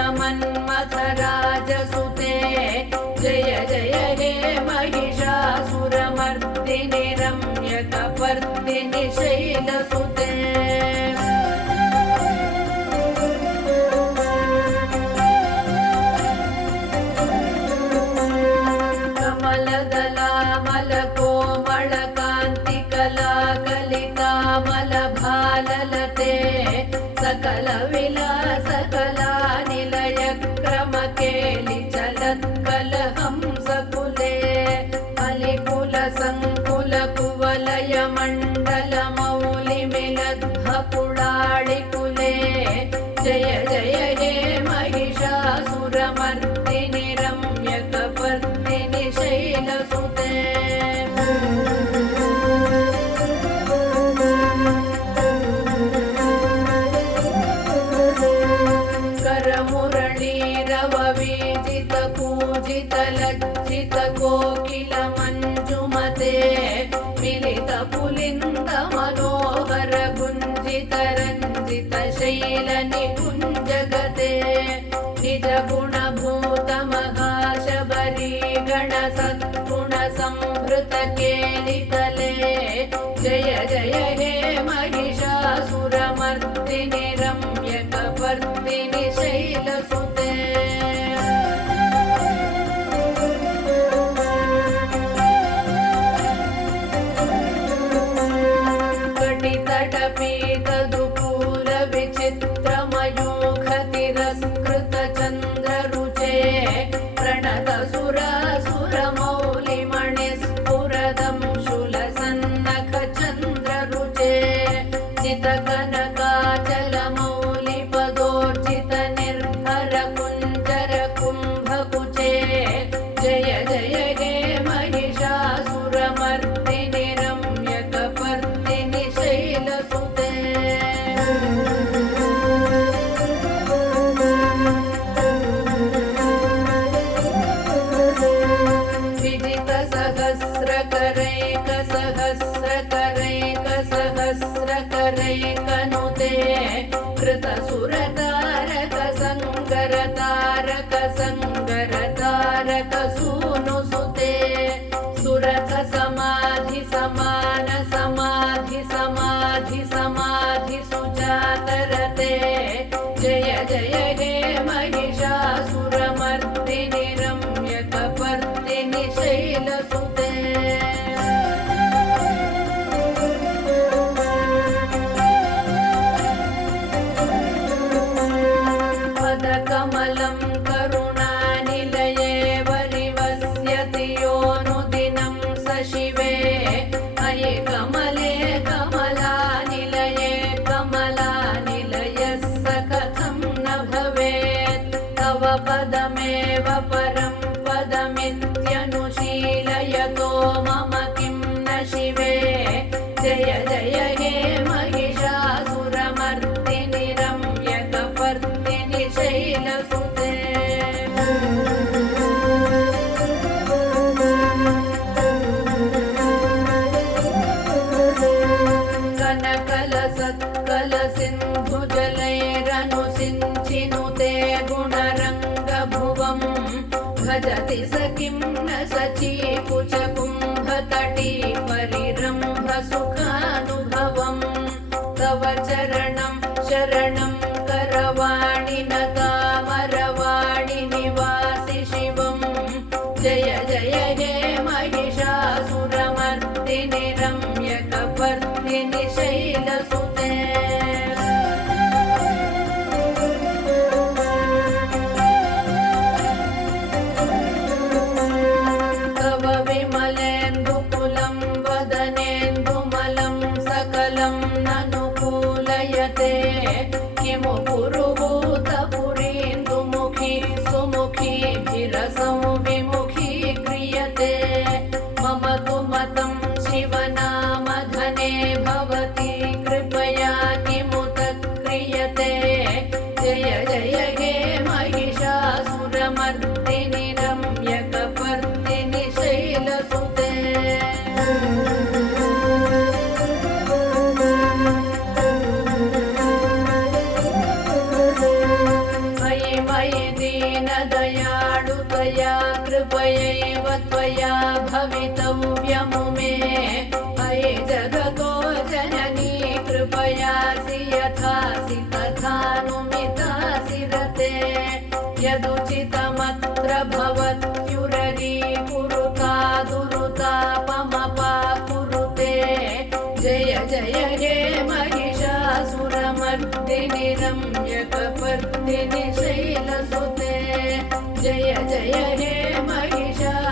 कोकिलमञ्जुमते मिलितपुलिन्द मनोहर गुञ्जितरञ्जितशैलनिकुञ्जगते निजगुणभूत महाशबरी गणसद्गुणसंहृतकेलितले जय जय हे महिषासुरमर्दिनि रम्यकपर्दिनि शैलसुते कटितटपीतदुकूलविचित्रमयूखतिरस्कृतचन्द्ररुचे प्रणतसुरासुरमौलिमणिस्फुरदं शूलसन्नखचन्द्ररुचे चितकनकाचलमौलिपदोर्जितनिर्भरकुञ्जरकुम्भकुचे जय जय हे महिषासुरमर्दिनि रम्यकपर्दिनि शैलसुते सहस्रकरैकसहस्रकरैकसहस्रकरैकनुते कृतसुरतारकसङ्गरतारकसङ्गरतारकसूनुसुते सुरकसमाधि समान समाधि समाधि समाधि सुजातरते जय जय हे महिषासुरमर्दिनि रम्यकपर्दिनि शैलसुते पदकमलं करुणानिलये वरिवस्यति योऽनुदिनं स शिवे अये कमले कमलानिलये कमलानिलयः स कथं न भवेत् तव पदमेव परं पदमित्यनुशीलयतो मम किं न शिवे जय जय हे महिषासुरमर्दिनि रम्यकपर्दिनि शैलसुते कनकलसत्कलसिन्धुजलैरनुसिञ्चिनुते गुणरङ्गभुवं भजति स किं न सचीकुचकुम्भतटी परिरम्भसुखानुभवम् तव चरणं शरणं करवाणि न कामरवाणि निवासि शिवं जय जय हे महिषासुरमर्दिनि रम्यकपर्दिनि शैलसुते तव विमलेन्दुकुलं वदनेन्दुमलं सकलं ननुकूलयते किमु पुरुभूतपुरीन्दुमुखी सुमुखीभिरसौ विमुखी क्रियते मम तु मतं शिवनामधने भवति कृपया किमु तत्क्रियते जय जय हे महिषासुरमर्दिनि रम्यकपर्दिनि शैलसुते मयि मयि दीनदयाळुतया कृपयैव त्वया भवितव्यमुमे अयि जगतो जननी कृपयासि यथासि तथानुमितासि रते यदुचितमत्र भवत्युररी कुरुता दुरुतापमपा कुरुते जय जय हे महिषासुरमर्दिनि रम्यकपर्दिनि शैलसुते जय जय हे महिषासुरमर्दिनि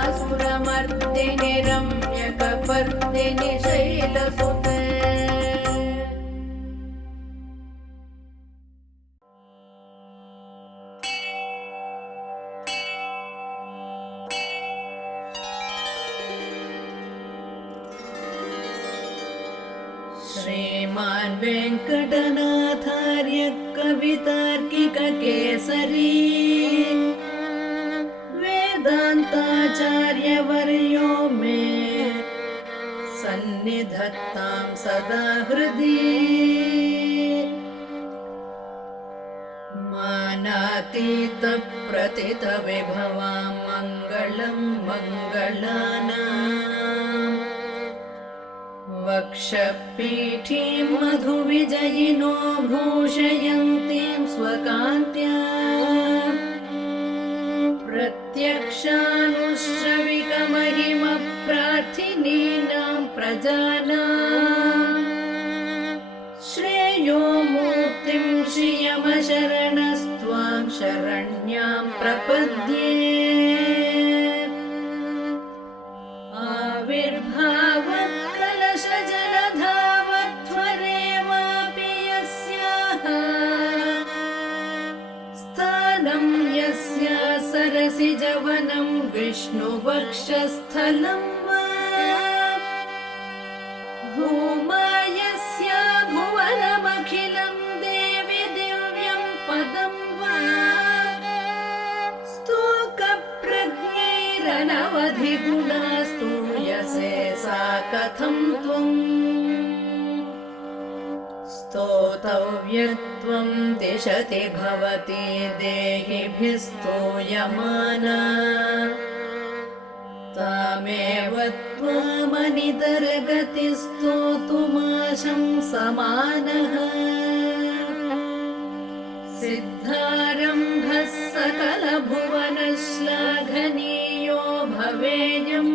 रम्यकपर्दिनि शैलसुते श्रीमान् वेङ्कटनाथार्य कवितार्किक केसरी वेदान्त आचार्यवर्यो मे सन्निधत्तां सदा हृदि मानातीतप्रथितविभवां मङ्गलं मङ्गलानाम् वक्षपीठीं मधुविजयिनो भूषयन्तीं स्वकान्त्या प्रत्यक्षानुश्रविकमहिमप्रार्थिनीनां प्रजानां श्रेयो मूर्तिं श्रियमशरणस्त्वां शरण्यां प्रपद्ये आविर्भावत्कलशजलधावत्वरेवापि यस्याः स्थानं यस्य सरसिजवनं विष्णुवक्षस्थलं वा भूमा यस्य भुवनमखिलं देवि दिव्यं पदं वा स्तोकप्रज्ञैरनवधिगुणा स्तूयसे सा कथं त्वम् स्तोतव्यत्वं दिशति भवति देहिभिः स्तूयमाना तामेव त्वामनितरगतिस्तोतुमाशं समानः सिद्धारम्भः सकलभुवनश्लाघनीयो भवेयम्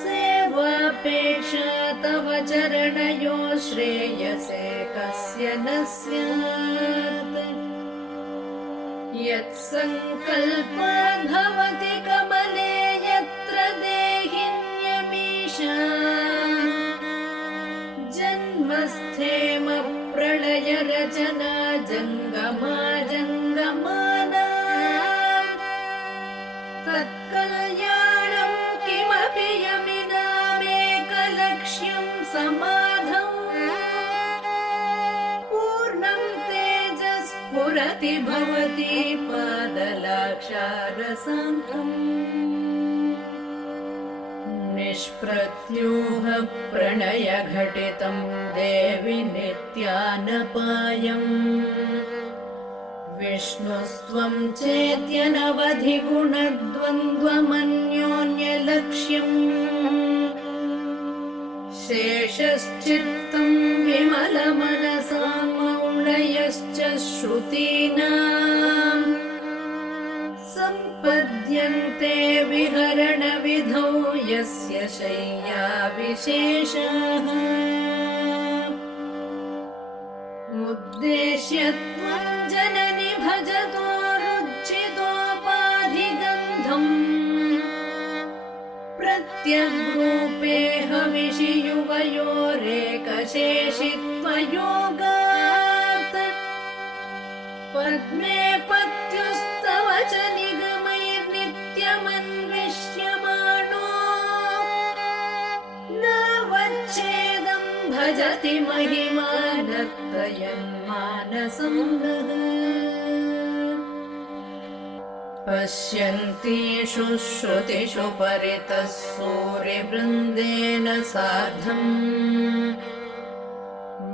सेवापेक्षा तव चरणयो श्रेयसे कस्य न स्यात् यत्सङ्कल्पो भवति कमले यत्र देहिन्यमीशा जन्मस्थेम प्रलयरचना जङ्गमा जङ्गमाना तत्कल्याणं किमपि यमिनामेकलक्ष्यं समाधौ पूर्णं तेजस्फुरति भवति पादलाक्षारसान्तम् निष्प्रत्यूह प्रणयघटितं देवि नित्यानपायम् विष्णुस्त्वं चेत्यनवधिगुणद्वन्द्वमन्योन्यलक्ष्यम् शेषश्चित्तं विमलमनसां मौळयश्च श्रुतीनाम् सम्पद्यन्ते विहरणविधौ यस्य शय्या विशेषः उद्देश्य त्वं जननि भजतो रुचितोपाधिगन्धम् प्रत्यग्रूपे हविषि युवयोरेकशेषित्वयोगात् पद्मे पत्युस्तव च निगमैर्नित्यमन्विष्यमाणो न वच्छेदं भजति महिमानत्रयन्मानसं नः पश्यन्तीषु श्रुतिषु परितः सूर्यवृन्देन सार्धम्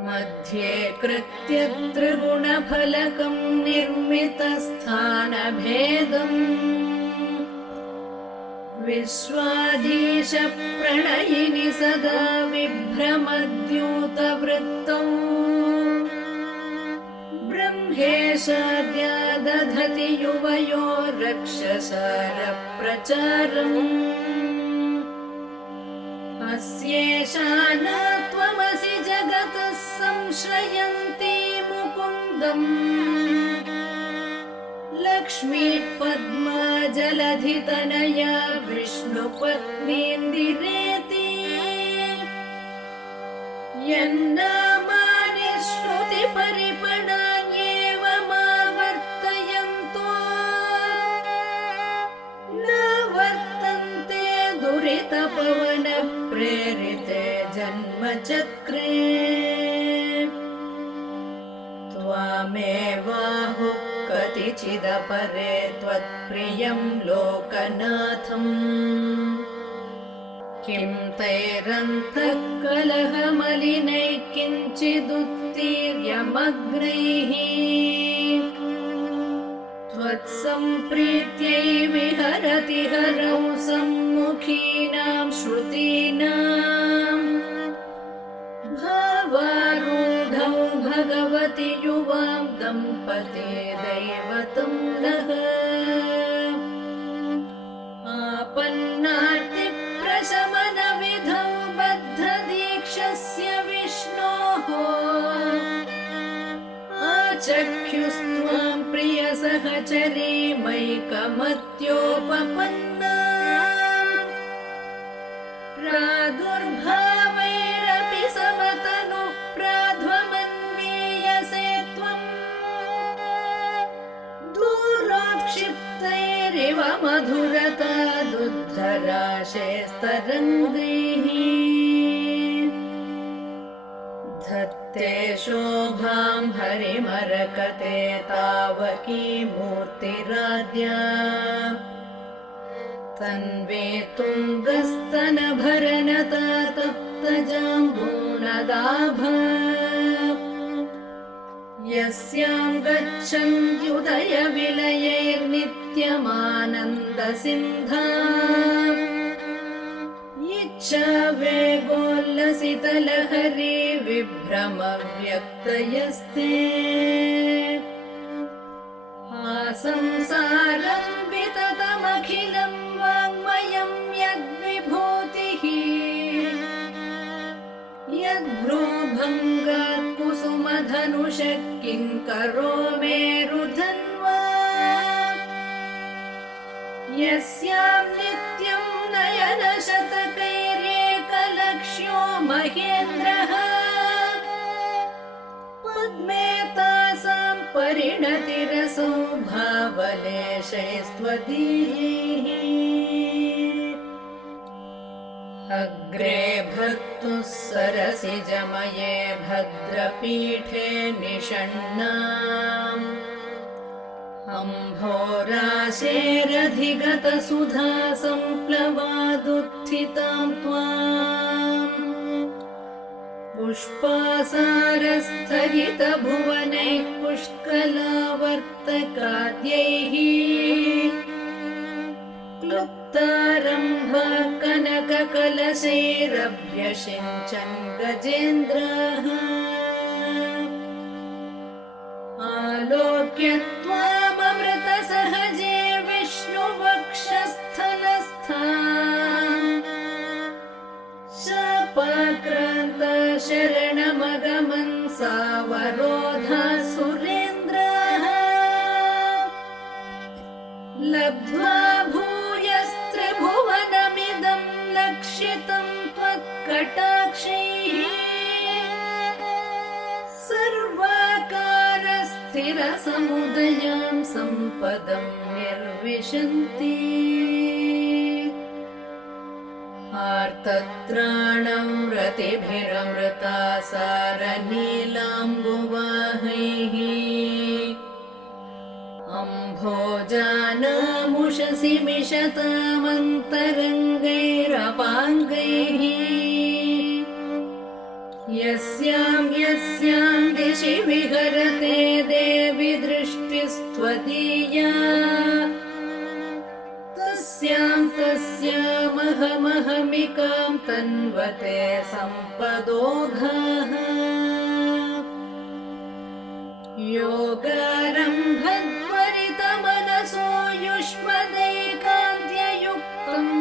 मध्ये कृत्य त्रिगुणफलकं निर्मितस्थानभेदम् विश्वाधीश प्रणयिनि सदा विभ्रमद्यूतवृत्तौ ब्रह्मेशाद्या दधति युवयो रक्षसारप्रचारम् अस्येषा न त्वमसि जगतः संश्रयन्ती मुकुन्दम् लक्ष्मीः पद्मा जलधितनया विष्णुपत्नीन्दिरेति यन्नामानि श्रुतिपरिपणान्येवमावर्तयन्तो न वर्तन्ते दुरितपवनप्रेरिते जन्मचक्रे त्वामेवाहुः गतिचिदपरे त्वत्प्रियं लोकनाथम् किं तैरन्तःकलहमलिनैः किञ्चिदुत्तीर्यमग्नैः त्वत्सम्प्रीत्यै विहरति हरौ सम्मुखीनां श्रुतीनाम् भावारूढौ भगवति युवां दम्पते दैवतं नः आपन्नार्तिप्रशमनविधौ बद्धदीक्षस्य विष्णोः आचख्युस्त्वां प्रियसहचरीमैकमत्योपपन्ना प्रादुर्भावैरपि समतनु प्राध्वमन्वीयसे त्वम् दूरोत्क्षिप्तैरिव मधुरता दुद्धराशेस्तरङ्गैः धत्ते शोभां हरिमरकते तावकी मूर्तिराद्या तन्वे तुङ्गस्तनभरनता तप्तजाम्बूनदाभा यस्यां गच्छन्त्युदयविलयैर्नित्यमानन्दसिन्धा इच्छा वेगोल्लसितलहरी विभ्रमव्यक्तयस्ते आसंसारं विततमखिलं वाङ्मयं यद्विभूतिः यद्भ्रूभङ्गात् कुसुमधनुषः किङ्करो मेरुधन्वा यस्यां नित्यं नयनशतकैर्येकलक्ष्यो महेन्द्रः पद्मे तासां परिणतिरसौ भावलेशैस्त्वदीः अग्रे भर्तुः सरसिजमये भद्रपीठे निषण्णाम् अम्भोराशेरधिगतसुधा सम्प्लवादुत्थितां त्वाम् पुष्पासारस्थगितभुवनैः पुष्कलावर्तकाद्यैः क्लुप्तारम्भा कनककलशैरभ्यषिञ्चन् गजेन्द्रः आलोक्य त्वाममृतसहजे विष्णुवक्षस्थलस्थाम् शापाक्रान्ता शरणमगमन् सावरोधा सुरेन्द्रः लब्ध्वा भूयस्त्रिभुवनमिदं लक्षितं त्वत्कटाक्षैः सर्वाकारस्थिरसमुदयां सम्पदं निर्विशन्ति आर्तत्राणं रतिभिरमृता सारनीलाम्बुवाहैः अम्भोजानामुषसि मिषतामन्तरङ्गैरपाङ्गैः यस्यां दिशि विहरते देवि दृष्टिस्त्वदीया तस्यामहमहमिकां तन्वते सम्पदोघाः योगारम्भत्वरितमनसो युष्मदैकान्त्ययुक्तम्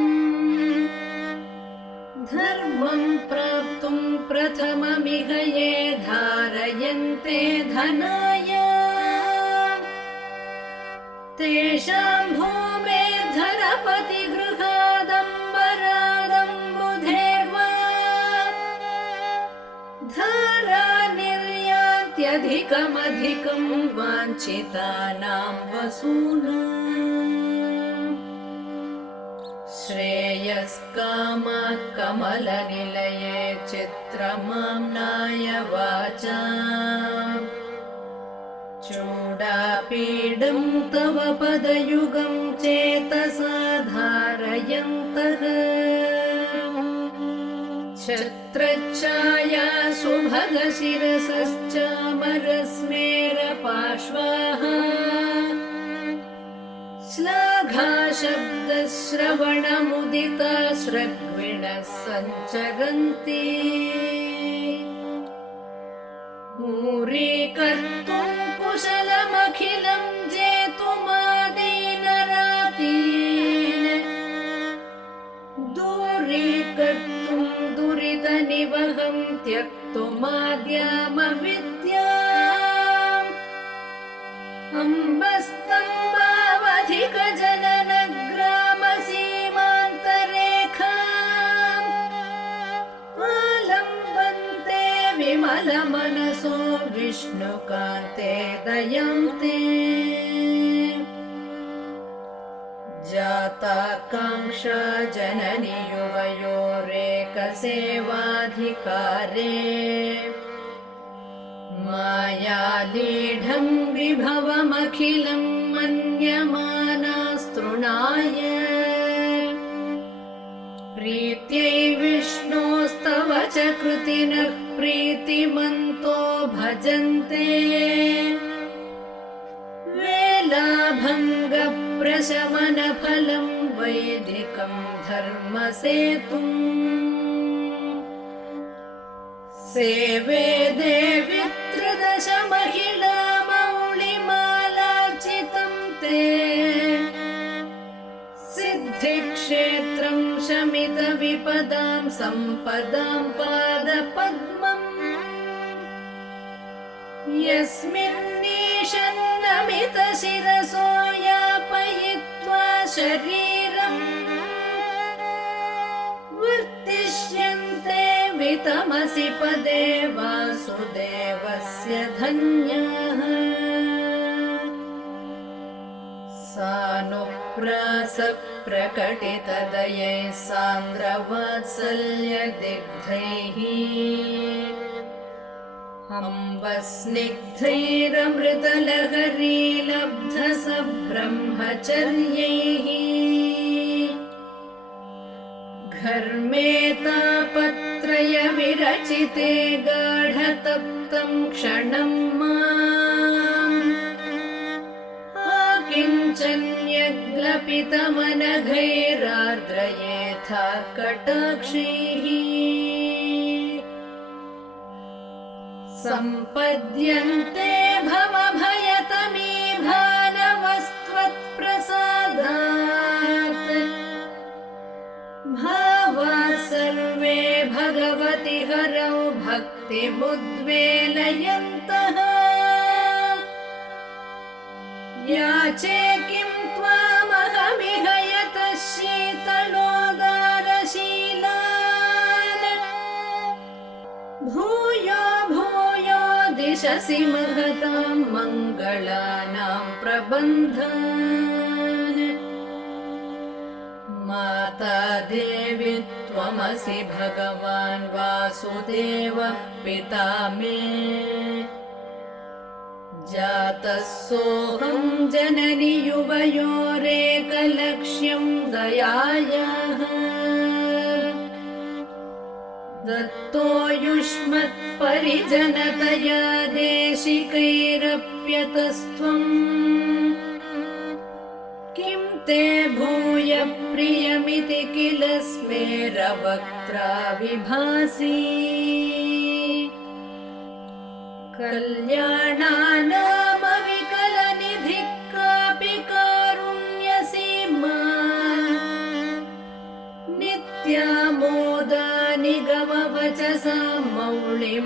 धर्मं प्राप्तुं प्रथममिह ये धारयन्ते धनाय तेषां भूमेर्धरपतिगृहादम्बरादम्बुधेर्वा धारा निर्यान्त्यधिकमधिकं वाञ्छितानां वसूनाम् श्रेयस्कामः कमलनिलये चित्रमाम्नाय वाचा चूडापीडं तव पदयुगं चेतसा धारयन्तः छत्रच्छाया सुभगशिरसश्चामरस्मेरपार्श्वाः श्लाघाशब्दश्रवणमुदिता स्रग्विणः सञ्चरन्ति मूरीकर्तुं कुशलमखिलं जेतुमादीनरातीन् दूरीकर्तुं दुरितनिवहं त्यक्तुमाद्यामविद्याम् अम्बस्तम्भावधिकजननग्रामसीमान्तरेखाम् आलम्बन्ते विमलमनसो विष्णुकान्ते दयन्ते जाताकाङ्क्षा जननि युवयोरेकसेवाधिकारे मायालीढं विभवमखिलं मन्यमानास्तृणाय प्रीत्यै विष्णोस्तव च कृतिनः प्रीतिमन्तो भजन्ते वेलाभङ्गप्रशमनफलं वैदिकं धर्मसेतुम् सेवे देवि त्रिदश महिला मौलिमालार्चितं ते सिद्धिक्षेत्रं शमितविपदां सम्पदां पादपद्मम् यस्मिन्नीशन्नमितशिरसो यापयित्वा शरीरम् वर्तिष्यन्ते वितमसि पदे वासुदेवस्य धन्याः सानुप्रासप्रकटितदयैः सान्द्रवात्सल्यदिग्धैः अम्बस्निग्धैरमृतलहरीलब्धसब्रह्मचर्यैः घर्मेतापत्रय विरचिते गाढतप्तं क्षणं माम् आकिञ्चन्यग्लपितमनघैरार्द्रयेथा कटाक्षैः सम्पद्यन्ते भवभयतमी भानवस्त्वत्प्रसादात् भावाः सर्वे भगवति हरौ भक्तिमुद्वेलयन्तः याचे किं त्वामहमिह यतः शीतलोदारशीलान् भूयो भूयो दिशसि महतां मङ्गलानां प्रबन्धान् माता देवी त्वमसि भगवान् वासुदेवः पिता मे जातः सोऽहं जननि युवयोरेकलक्ष्यं दयायाः दत्तो युष्मत्परिजनतया देशिकैरप्यतस्त्वम् किं ते भूय प्रियमिति किल स्मेरवक्त्रा विभासि कल्याणानामविकलनिधिः कापि कारुण्यसीमा नित्यामोदा निगमवचसा मौलिमन्दारमाला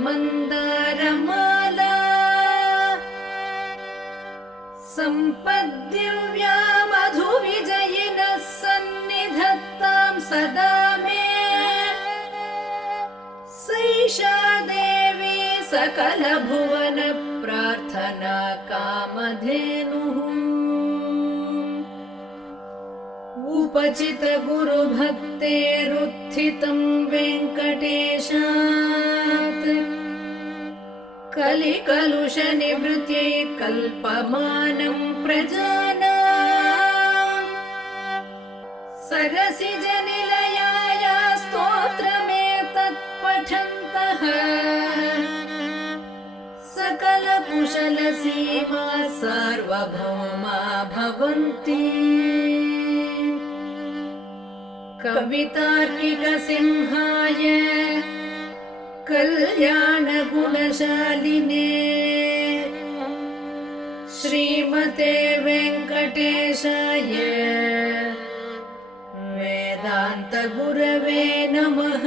सम्पद्दिव्या मधुविजयिनः सन्निधत्तां सदा मे सैषा देवी सकलभुवन प्रार्थना कामधेनुः उपचित गुरुभक्तेरुत्थितं वेङ्कटेशात् कलिकलुषनिवृत्यै कल्पमानं प्रजानां सरसिजनिलयाय स्तोत्रमेतत् पठन्तः सकलकुशलसीमा सार्वभौमा भवन्ति कवितार्किकसिंहाय कल्याणगुणशालिने श्रीमते वेङ्कटेशाय वेदान्तगुरवे नमः।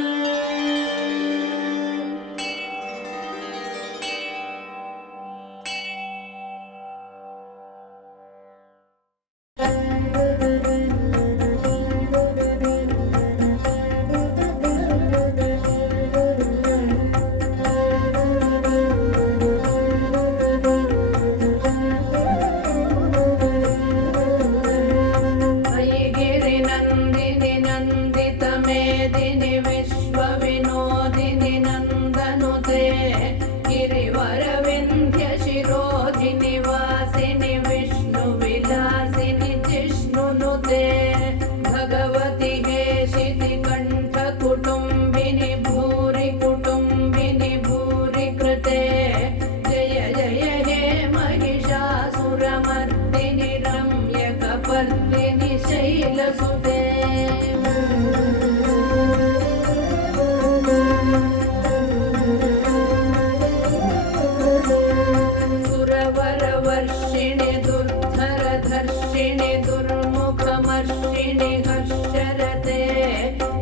सुरवरवर्षिणि दुर्धरधर्षिणि दुर्मुखमर्षिणि हर्षरते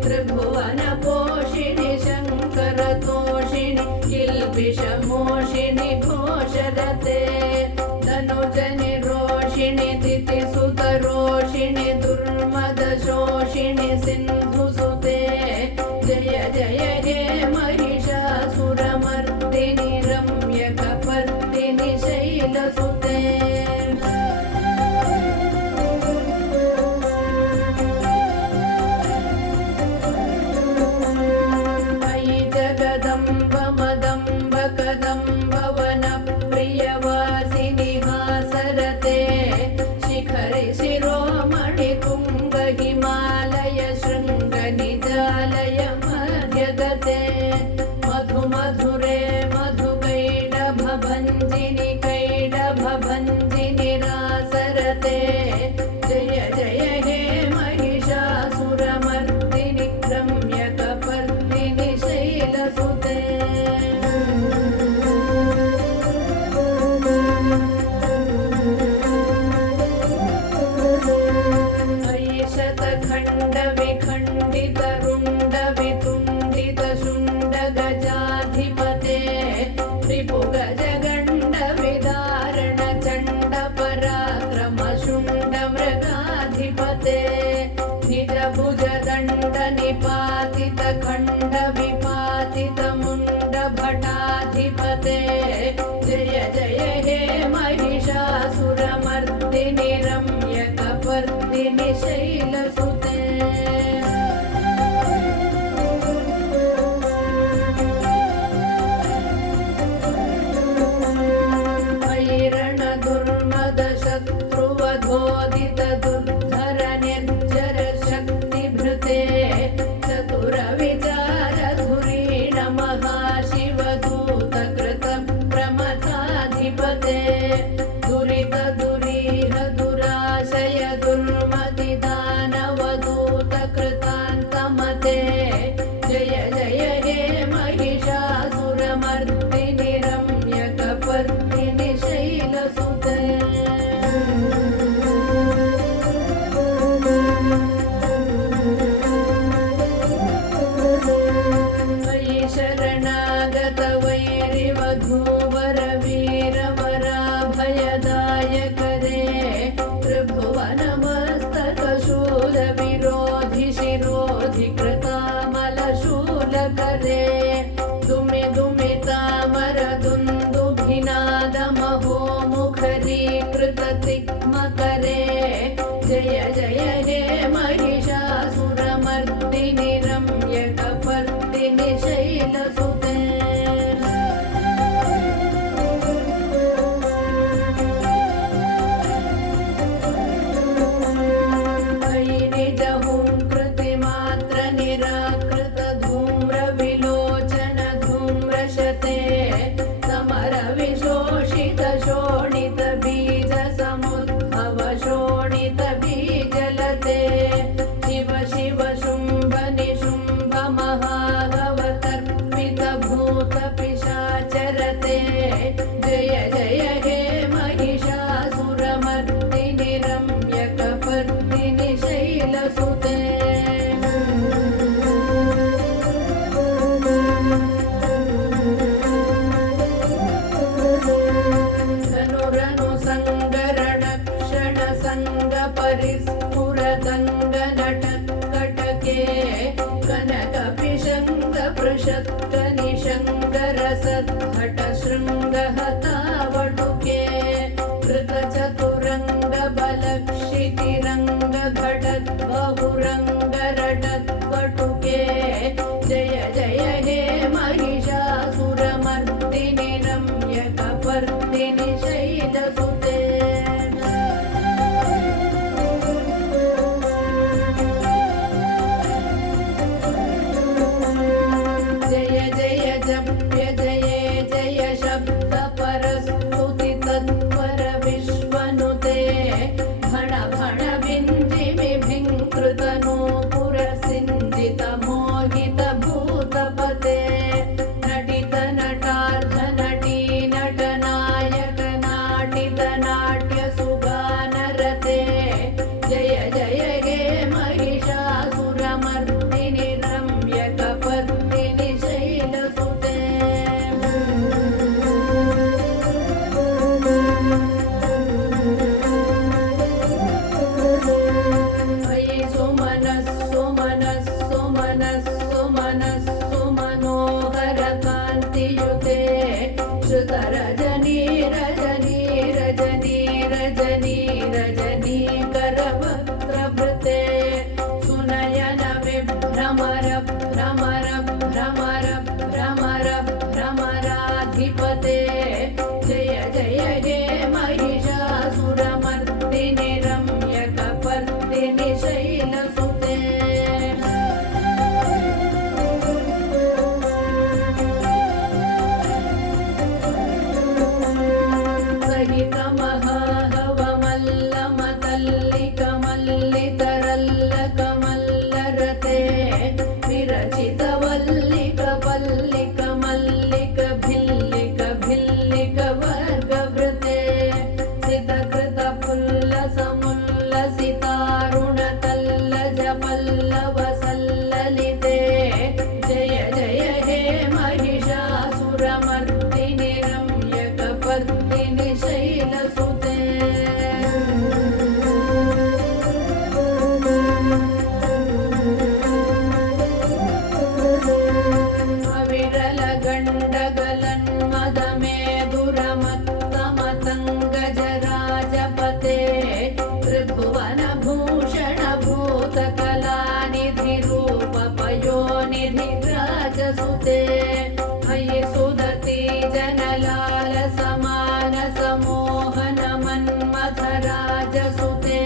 त्रिभुवनपोषिणि शङ्करतोषिणि किल्बिषमोषिणि घोषरते तनुजनिरोषिणि दितिसुतरोषिणि दुर्मदशोषिणि सिन्धुसुते जय जय हे महिषासुरमर्दिनि रम्यकपर्दिनि शैलसुते मयि जगदम्ब मदम्ब कदम्ब वनप्रियवासिनि हासरते शिखरि शिरोमणि तुङ्ग हिमालय शृङ्गनिजालय मध्यगते मधु मधुरे मधुकैडभभञ्जिनि कैडभभञ्जिनि रासरते जय जय हे महिषासुरमर्दिनि रम्यकपर्दिनि शैलसुते विखण्डितरुण्डवितुण्डितशुण्डगजाधिपते रिपुगजगण्डविदारणचण्डपराक्रमशुण्डमृगाधिपते निजभुजदण्डनिपातितखण्डविपातितमुण्डभटाधिपते जय जय हे महिषासुरमर्दिनि रम्यकपर्दिनि शैलसुते शत्रुवधोदित दुर्धर निर्जर शक्तिभृते चतुरविचार धुरीण महाशिवदूत कृत प्रमथाधिपते दुरित दुरीह दुराशय दुर्मति दानवदूत कृतान्तमते जय जय हे महिषासुरमर्दिनि रम्यकपर्दिनि शैलसुते शरणागत वैरिवधूवर वीरवराभयदायक रे त्रिभुवनमस्तकशूल विरोधि शिरोधि कृतामलशूलक रे दुमि दुमितामर दुन्दुभिनाद महो मुखरीकृत तिग्मकरे जय जय हे महिषासुरमर्दिनि रम्यकपर्दिनि शैलसुते परिस्फुरदङ्गनटकटके कनकपिशङ्गपृषत्कनिशङ्गरसद्घटशृङ्गहतावटुके कृतचतुरङ्गबलक्षितिरङ्गघटद्बहुरङ्गरटत्पटुके जय जय हे महिषासुरमर्दिनि रम्यकपर्दिनि शैलसुते जय जय जप्य जये जय शब्द परस्तुति तत्पर विश्वनुते भण भण विञ्जिमिभिङ्कृतनूपुर सिञ्जित मोहित भूतपते नटित नटार्थ नटी नटनायक नाटित नाट्य सुगानरते जय जय हे महिषासुरमर्दिनि रम्यकपर्दिनि शैलसुते मयि सुमनः सुमनः सुमनः सुमनः सुमनोहरकान्तियुते श्रुतरजनी रजनी रजनी रजनी रजनी करवक्त्रवृते सुनयन विभ्रमर भ्रमर भ्रमर भ्रमर भ्रमराधिपते जय जय हे महिषासुरमर्दिनि रम्यकपर्दिनि शैलसुते सहितमहाहवमल्लमतल्लिकमल्लितरल्लकमल्लरते विरचितवल्लिकपल्लिकमल्लिक भिल्लिक भिल्लिक वर्गवृते सितकृतपुल्लसमुल्लसितारुणतल्लजपल्लवसल्ललिते जय जय हे महिषासुरमर्दिनि रम्यकपर्दिनि शैलसुते अविरलगण्डगलन्मदमेधुरमत्तमतङ्गजराजपते त्रिभुवनभूषणभूतकलानिधिरूपपयोनिधिराजसुते मयि सुदति जनलाल समान समोहन मन्मथराजसुते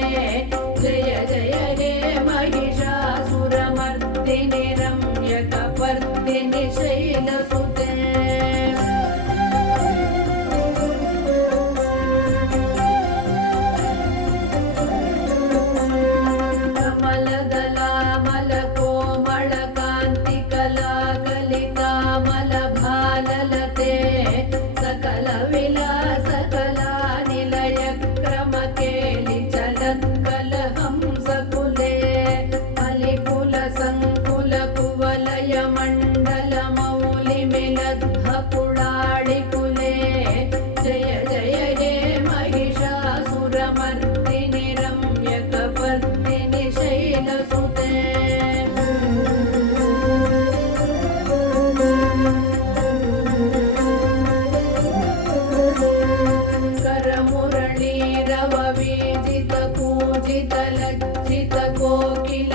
जय जय हे महिषासुरमर्दिनि रम्यकपर्दिनि शैलसुते कमलदलामलकोमलकान्तिकलाकलितामलभाललते सकलविलासकलानिलयक्रमकेलिचलत्कलहंसकुले मलिकुलसङ्कुलकुवलयमण्डलमौलिमिलद्भपुडाळिकुले जय जय हे महिषासुरमर्दिनि रम्यकपर्दिनि शैलसुते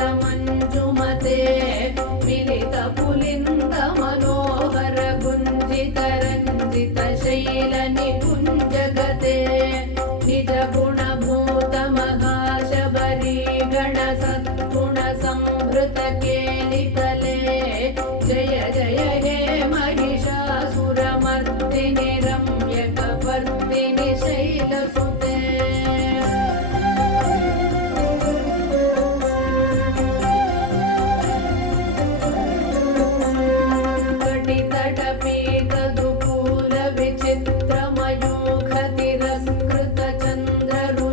करमुरळीरववीजितपूजितलज्जितकोकिलमञ्जुमते मिलितपुलिन्दमनोहरगुञ्जितरञ्जितशैलनिकुञ्जगते निजगुणभूतमहाशबरी गणसद्गुणसंहृतकेलितले जय जय हे महिषासुरमर्दिनि रम्यकपर्दिनि शैलसुते कटितटपीतदुकूलविचित्रमयूखतिरस्कृतचन्द्ररूप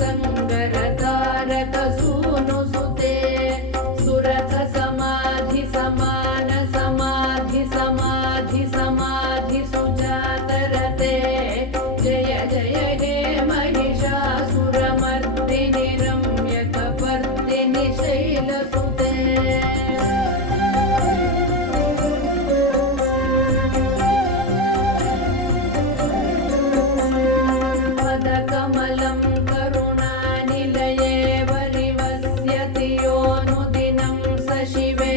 संगर तारक सूनु सुते सुरथ समाधि समान समाधि समाधि समाधि सुजातरते जय जय हे महिषासुरमर्दिनि रम्यकपर्दिनि शैलसुते पदकमलं करुणानिलये वरिवस्यति योऽनुदिनं स शिवे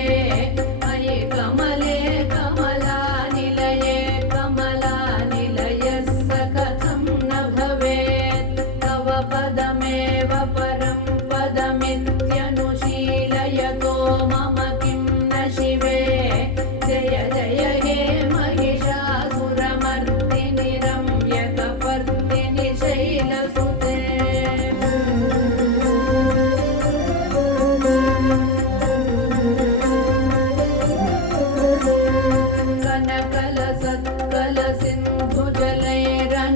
अयि कमले कमलानिलये कमलानिलयः स कथं न भवेत् तव पदमेव परं पदमित्यनुशीलयतो मम किं न शिवे जय जय हे महिषासुरमर्दिनि रम्यकपर्दिनि शैलसुते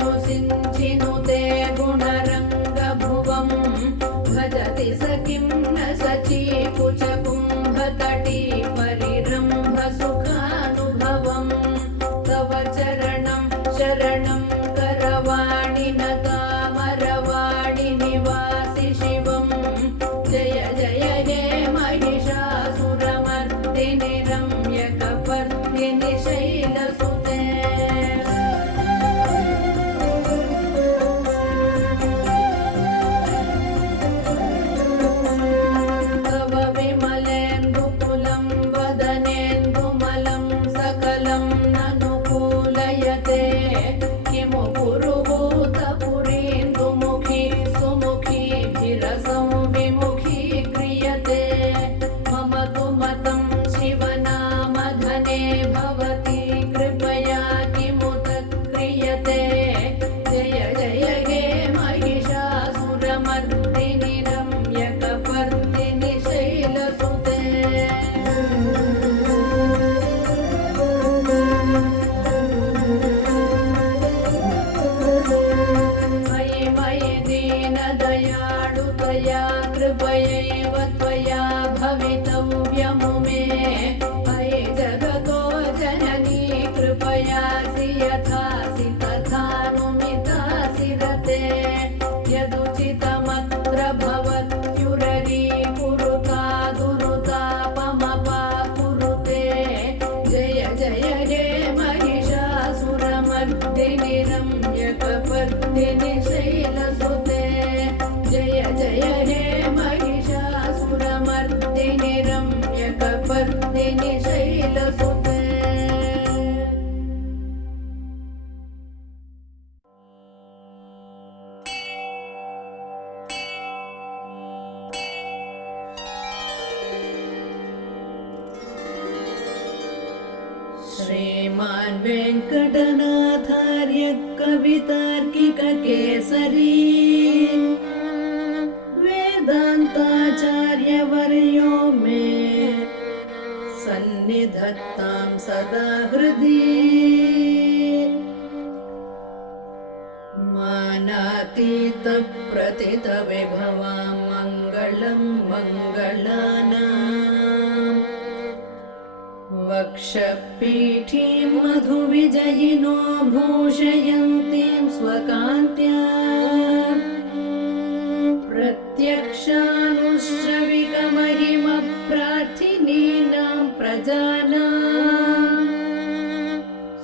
कनकलसत्कलसिन्धुजलैरनुसिञ्चिनुते गुणरङ्गभुवं भजति स किं न सचीकुचकुम्भतटी परिरम्भसुखानुभवं तव चरणं शरणं करवाणि न कामरवाणि निवासि शिवं जय जय हे महिषासुरमर्दिनि रम्यकपर्दिनि शैलसुते तव विमलेन्दुकुलं वदनेन्दुमलं सकलं ननुकूलयते किमु पुरुहूतपुरीन्दुमुखी सुमुखीभिरसं विमुखी क्रियते मम तु मतं शिवनामधने भवति कृपया किमुत क्रियते जय जय हे महिषासुरमर्दिनि रम्यकपर्दिनि शैलसुते मयि मयि दीनदयाळुतया कृपयैव त्वया भवितव्यमु मे अयि जगतो जननी कृपयासि यथासि तथानुमितासि रते यदुचितमत्र भवत्युररीकुरुता दुरुतापमपाकुरुते जय जय हे महिषासुरमर्दिनि रम्यकपर्दिनि शैलसुते जय जय हे महिषासुरमर्दिनि रम्यकपर्दिनि शैलसुते श्रीमान् वेङ्कटनाथार्य कवितार्किककेसरी वेदान्ताचार्यवर्यो मे सन्निधत्तां सदा हृदि मानातीतप्रथितविभवां मङ्गलं मङ्गलानाम् वक्षपीठीं मधुविजयिनो भूषयन्तीं स्वकान्त्या प्रत्यक्षानुश्रविकमहिमप्रार्थिनीनां प्रजानां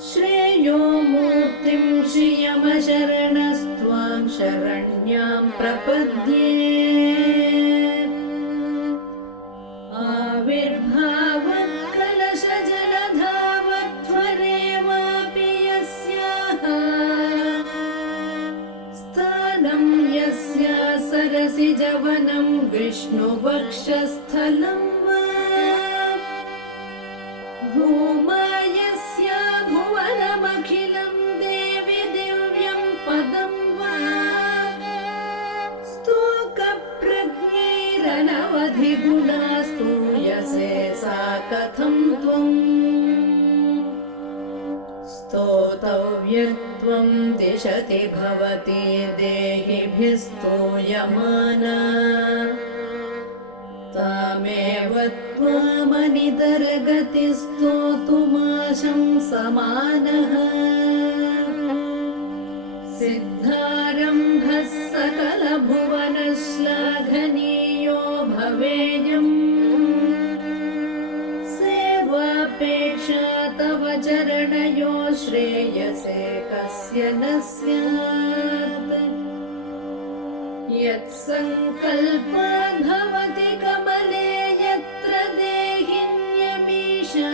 श्रेयो मूर्तिं श्रियमशरणस्त्वां शरण्यां प्रपद्ये आविर्भावत्कलशजलधावत्वरेवापि यस्याः स्थानं यस्या सरसिजवनं विष्णुवक्षस्थलं वा भूमायस्या भुवनमखिलं देवि दिव्यं पदं वा स्तोकप्रज्ञैरनवधिगुणा स्तूयसे सा कथं त्वम् स्तोतव्यत्वं त्वं दिशति भवति देहिभिः स्तूयमाना तामेव त्वामनितरगतिस्तोतुमाशं समानः सिद्धारम्भः सकलभुवनश्लाघनीयो भवेयम् सेवापेक्षा तव चरणयो श्रेयसे कस्य न स्यात् यत्सङ्कल्पो भवति कमले यत्र देहिन्यमीशा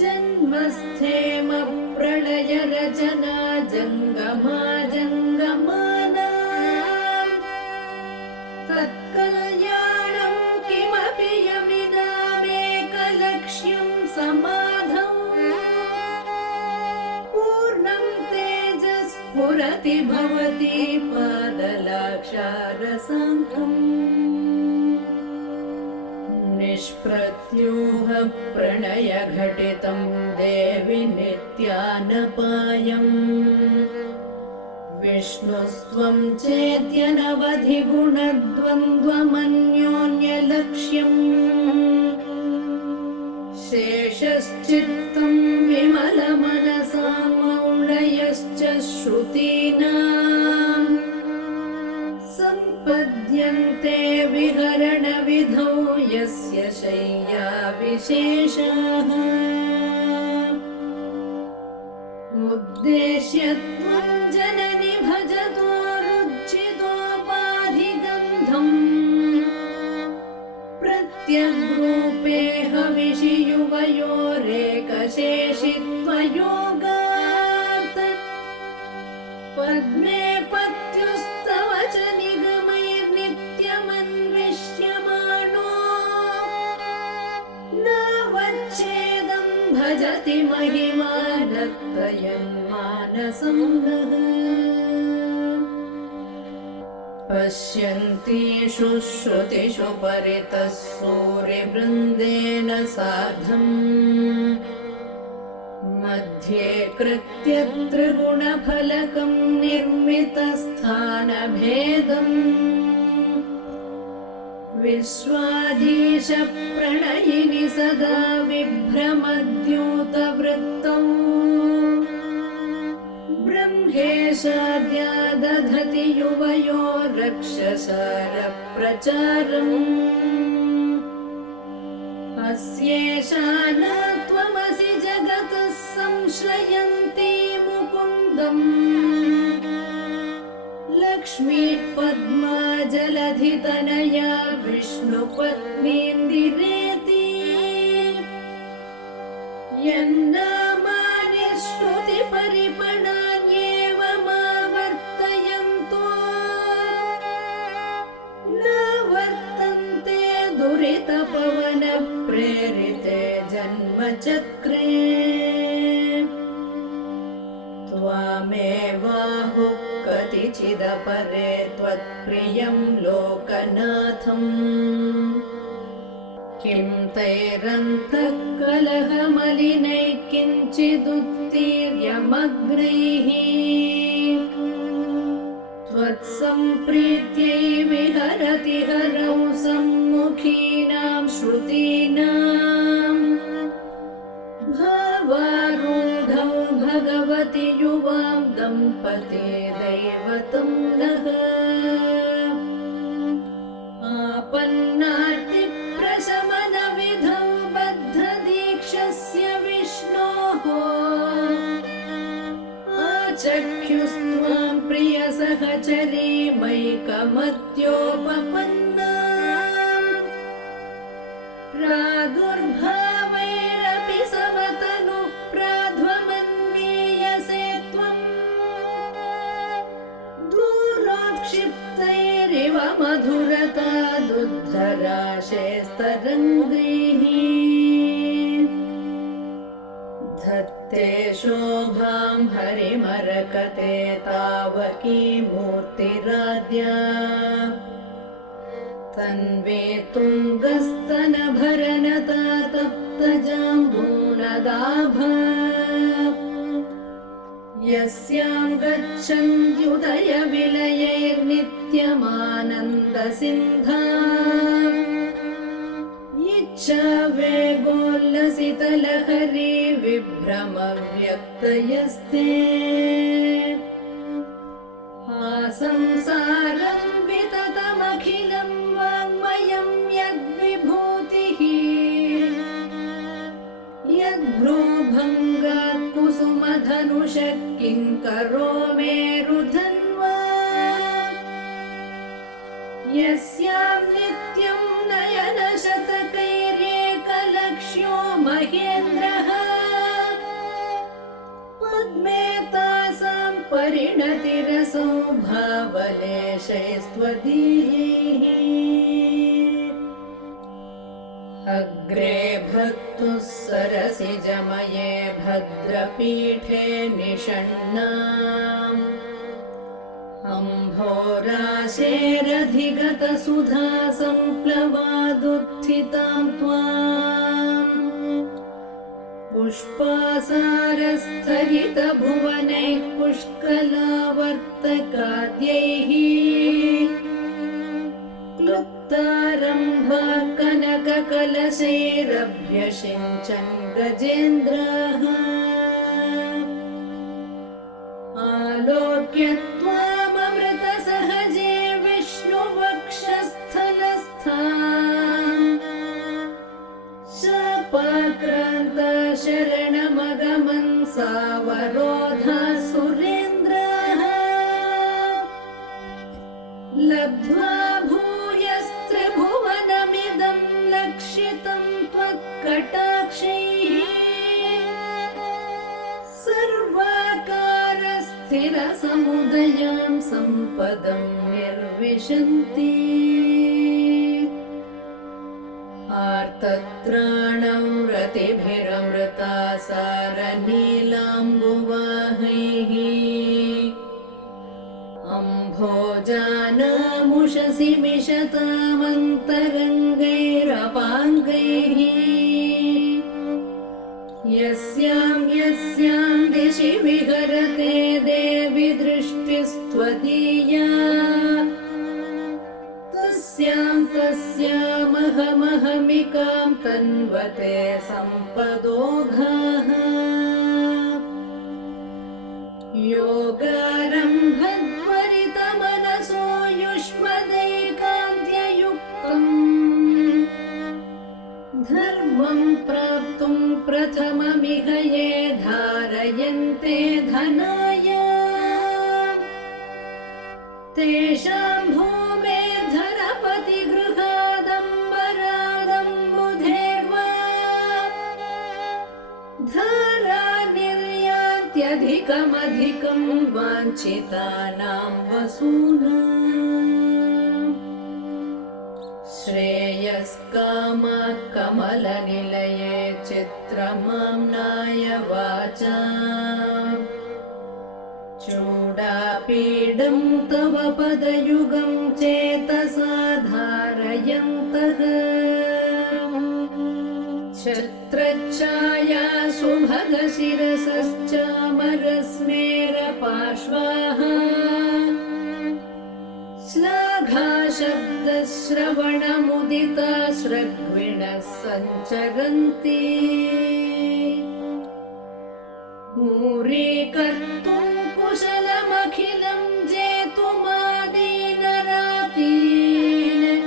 जन्मस्थेम प्रलय रचना जङ्गमा जङ्गमाना तत्कल्याणं किमपि यमिनामेकलक्ष्यं समाधौ पूर्णं तेजस्फुरति भवति पादलाक्षारसाङ्कम् निष्प्रत्यूह प्रणयघटितं देवि नित्यानपायम् विष्णुस्त्वं चेत्यनवधिगुणद्वन्द्वमन्योन्यलक्ष्यम् शेषश्चित्तं विमलमनसा मौढयश्च श्रुतीनाम् सम्पद्यन्ते विहरणविधौ यस्य शय्या विशेषः उद्देश्य त्वं जननि भजतो रुचितोपाधिगन्धम् प्रत्यग्रूपे हविषि युवयोरेकशेषित्वयोगात् पद्मे पत्युस्तव च निगमैर्नित्यमन्विष्यमाणो नावच्छेदं भजति महिमानत्रयन्मानसं नः पश्यन्तीषु श्रुतिषु परितः सूर्यवृन्देन सार्धम् मध्ये कृत्य त्रिगुणफलकं निर्मितस्थानभेदम् विश्वाधीश प्रणयिनि सदा विभ्रमद्यूतवृत्तौ ब्रह्मेशाद्या दधति युवयो रक्षसारप्रचारम् अस्येषा न त्वमसि जगतः संश्रयन्ती मुकुन्दम् लक्ष्मीः पद्मा जलधितनया विष्णुपत्नीन्दिरेति यन्नामानि श्रुतिपरिपणान्येवमावर्तयन्तो न वर्तन्ते दुरितपवनप्रेरिते जन्मचक्रे त्वामेवाहुः कतिचिदपरे त्वत्प्रियं लोकनाथम् किं तैरन्तःकलहमलिनैः किञ्चिदुत्तीर्यमग्नैः त्वत्सम्प्रीत्यै विहरति हरौ सम्मुखीनां श्रुतीनाम् भावारूढौ भगवति युवां दम्पते दैवतं नः आपन्नार्तिप्रशमनविधौ बद्धदीक्षस्य विष्णोः आचख्युस्त्वां प्रियसहचरीमैकमत्योपपन्ना प्रादुर्भावैरपि समतनु प्राध्वमन्वीयसे त्वम् दूरोत्क्षिप्तैरिव मधुरता दुद्धराशेस्तरङ्गैः धत्ते शोभां हरिमरकते तावकी मूर्तिराद्या तन्वे तुङ्गस्तनभरनता तप्तजाम्बूनदाभा यस्यां गच्छन्त्युदयविलयैर्नित्यमानन्दसिन्धा इच्छा वेगोल्लसितलहरी विभ्रमव्यक्तयस्ते आसंसारं विततमखिलं वाङ्मयं यद्विभूतिः यद्भ्रूभङ्गात् कुसुमधनुषः किङ्करो मेरुधन्वा यस्यां नित्यं नयनशतकैर्येकलक्ष्यो महेन्द्रः पद्मे तासां परिणतिरसौ भावलेशैस्त्वदीयैः अग्रे भक्तुः सरसिजमये भद्रपीठे निषण्णाम् अम्भोराशेरधिगतसुधा सम्प्लवादुत्थितां त्वाम् पुष्पासारस्थगितभुवनैः पुष्कलावर्तकाद्यैः क्लुप्तारम्भा कनककलशैरभ्यषिञ्चन् गजेन्द्रः आलोक्य त्वाममृतसहजे विष्णुवक्षस्थलस्थाम् शापाक्रान्ता शरणमगमन् सावरोधा सुरेन्द्रः लब्ध्वा भूयस्त्रिभुवनमिदं लक्षितं त्वत्कटाक्षैः सर्वाकारस्थिरसमुदयां सम्पदं निर्विशन्ति आर्तत्राणं रतिभिरमृता सारनीलाम्बुवाहैः अम्भोजानामुषसि मिषतामन्तरङ्गैरपाङ्गैः यस्यां दिशि विहरते देवि दृष्टिस्त्वदीया तस्यामहमहमिकां तन्वते सम्पदोघाः योगारम्भत्वरितमनसो युष्मदैकान्त्ययुक्तम् धर्मं प्राप्तुं प्रथममिह ये धारयन्ते धनाय तेषां भूमेर्धरपतिगृहादम्बरादम्बुधेर्वा धारा निर्यान्त्यधिकमधिकं वाञ्छितानां वसूनाम् श्रेयस्कामाः कमलनिलये चित्रमाम्नाय वाचाम् चूडापीडं तव पदयुगं चेतसा धारयन्तः छत्रच्छाया सुभगशिरसश्चामरस्मेरपार्श्वाः श्लाघाशब्दश्रवणमुदिता श्रग्विणः सञ्चरन्ति पूरीकर्तुं कुशलमखिलं जेतुमादीनरातीन्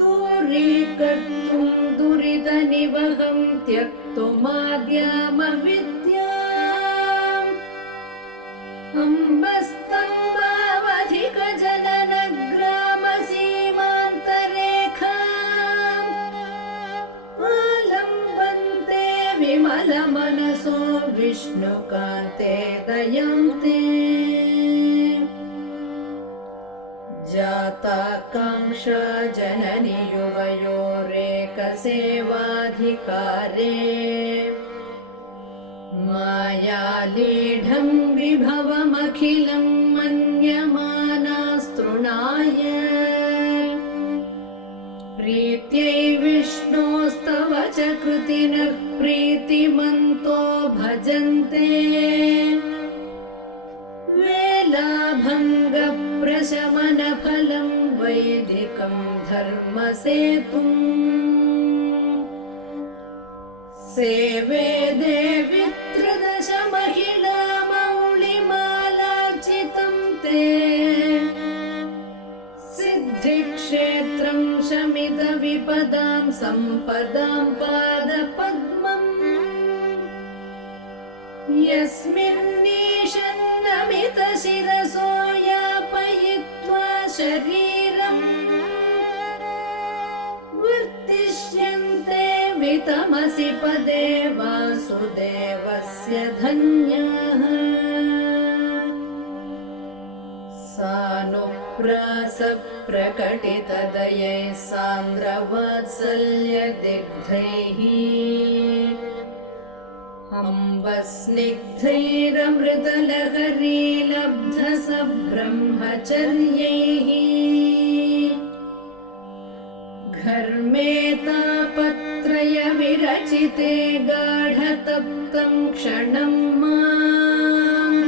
दूरीकर्तुं दुरितनिवहं त्यक्तुमाद्यामविद्याम् अम्बस्तम्भावधिकजननग्रामसीमान्तरेखाम् आलम्बन्ते विमलमनसो विष्णुकान्ते दयान्ते जाताकाङ्क्षा जननि युवयोरेकसेवाधिकारे मायालीढं विभवमखिलं मन्यमानास्तृणाय प्रीत्यै विष्णोस्तव च कृतिनः प्रीतिमन्तो भजन्ते प्रशमनफलं वैदिकं धर्मसेतुम् सेवे देवि त्रदश महिला मौलिमालार्चितं ते सिद्धिक्षेत्रं शमितविपदां सम्पदां पादपद्मम् यस्मिन्नीशन्नमितशिरसो यापयित्वा शरीरम् वर्तिष्यन्ते वितमसि पदे वासुदेवस्य धन्याः सानुप्रासप्रकटितदयै सान्द्रवात्सल्यदिग्धैः अम्बस्निग्धैरमृतलहरी लब्धसब्रह्मचर्यैः घर्मेतापत्रय विरचिते गाढतप्तं क्षणं माम्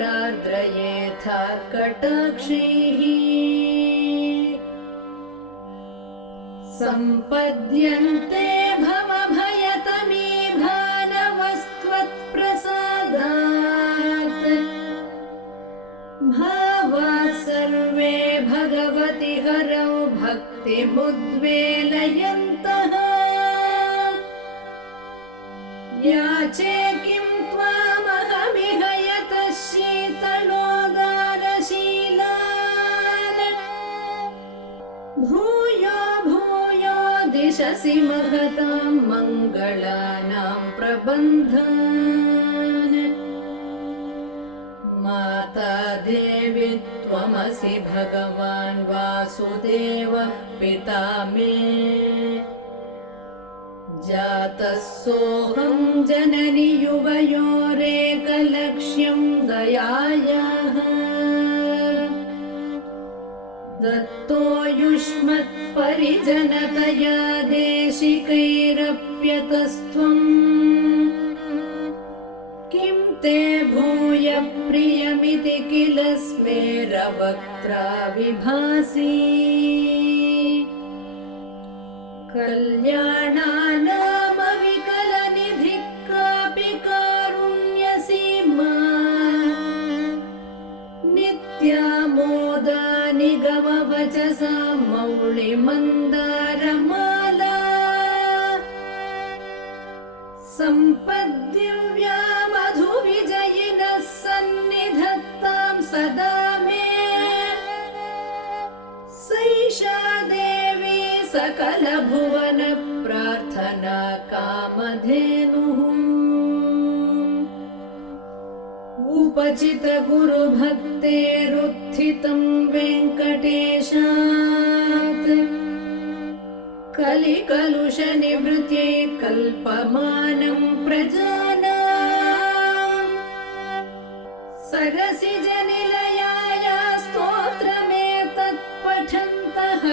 आकिञ्चन्यग्लपितमनघैरार्द्रयेथा कटाक्षैः सम्पद्यन्ते भवभयतमीभानवस्त्वत्प्रसादात् भावाः सर्वे भगवति हरौ भक्तिमुद्वेलयन्तः याचे किं त्वामहमिह यतः शीतलोदारशीलान् भूयो भूयो दिशसि महतां मङ्गलानां प्रबन्धान् माता देवी त्वमसि भगवान् वासुदेवः पिता मे जातः सोऽहं जननि युवयोरेकलक्ष्यं दयायाः दत्तो युष्मत्परिजनतया देशिकैरप्यतस्त्वम् किं ते भूय प्रियमिति किल स्मेरवक्त्रा विभासि कल्याणानामविकलनिधिः कापि कारुण्यसीमा नित्यामोदा निगमवचसा मौलिमन्दारमाला सम्पद्दिव्या मधुविजयिनः सन्निधत्तां सदा मे सैषा देवी सकलभुवन प्रार्थना कामधेनुः उपचित गुरुभक्तेरुत्थितं वेङ्कटेशात् कलिकलुषनिवृत्यै कल्पमानं प्रजानाम् सरसिजनिलयाय स्तोत्रमेतत् पठन्तः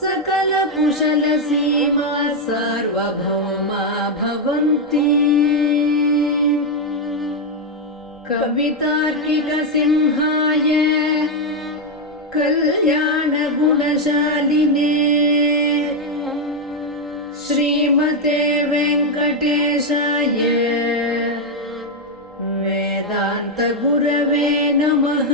सकलकुशलसीमा सार्वभौमा भवन्ति कवितार्किकसिंहाय कल्याणगुणशालिने श्रीमते वेङ्कटेशाय वेदान्तगुरवे नमः।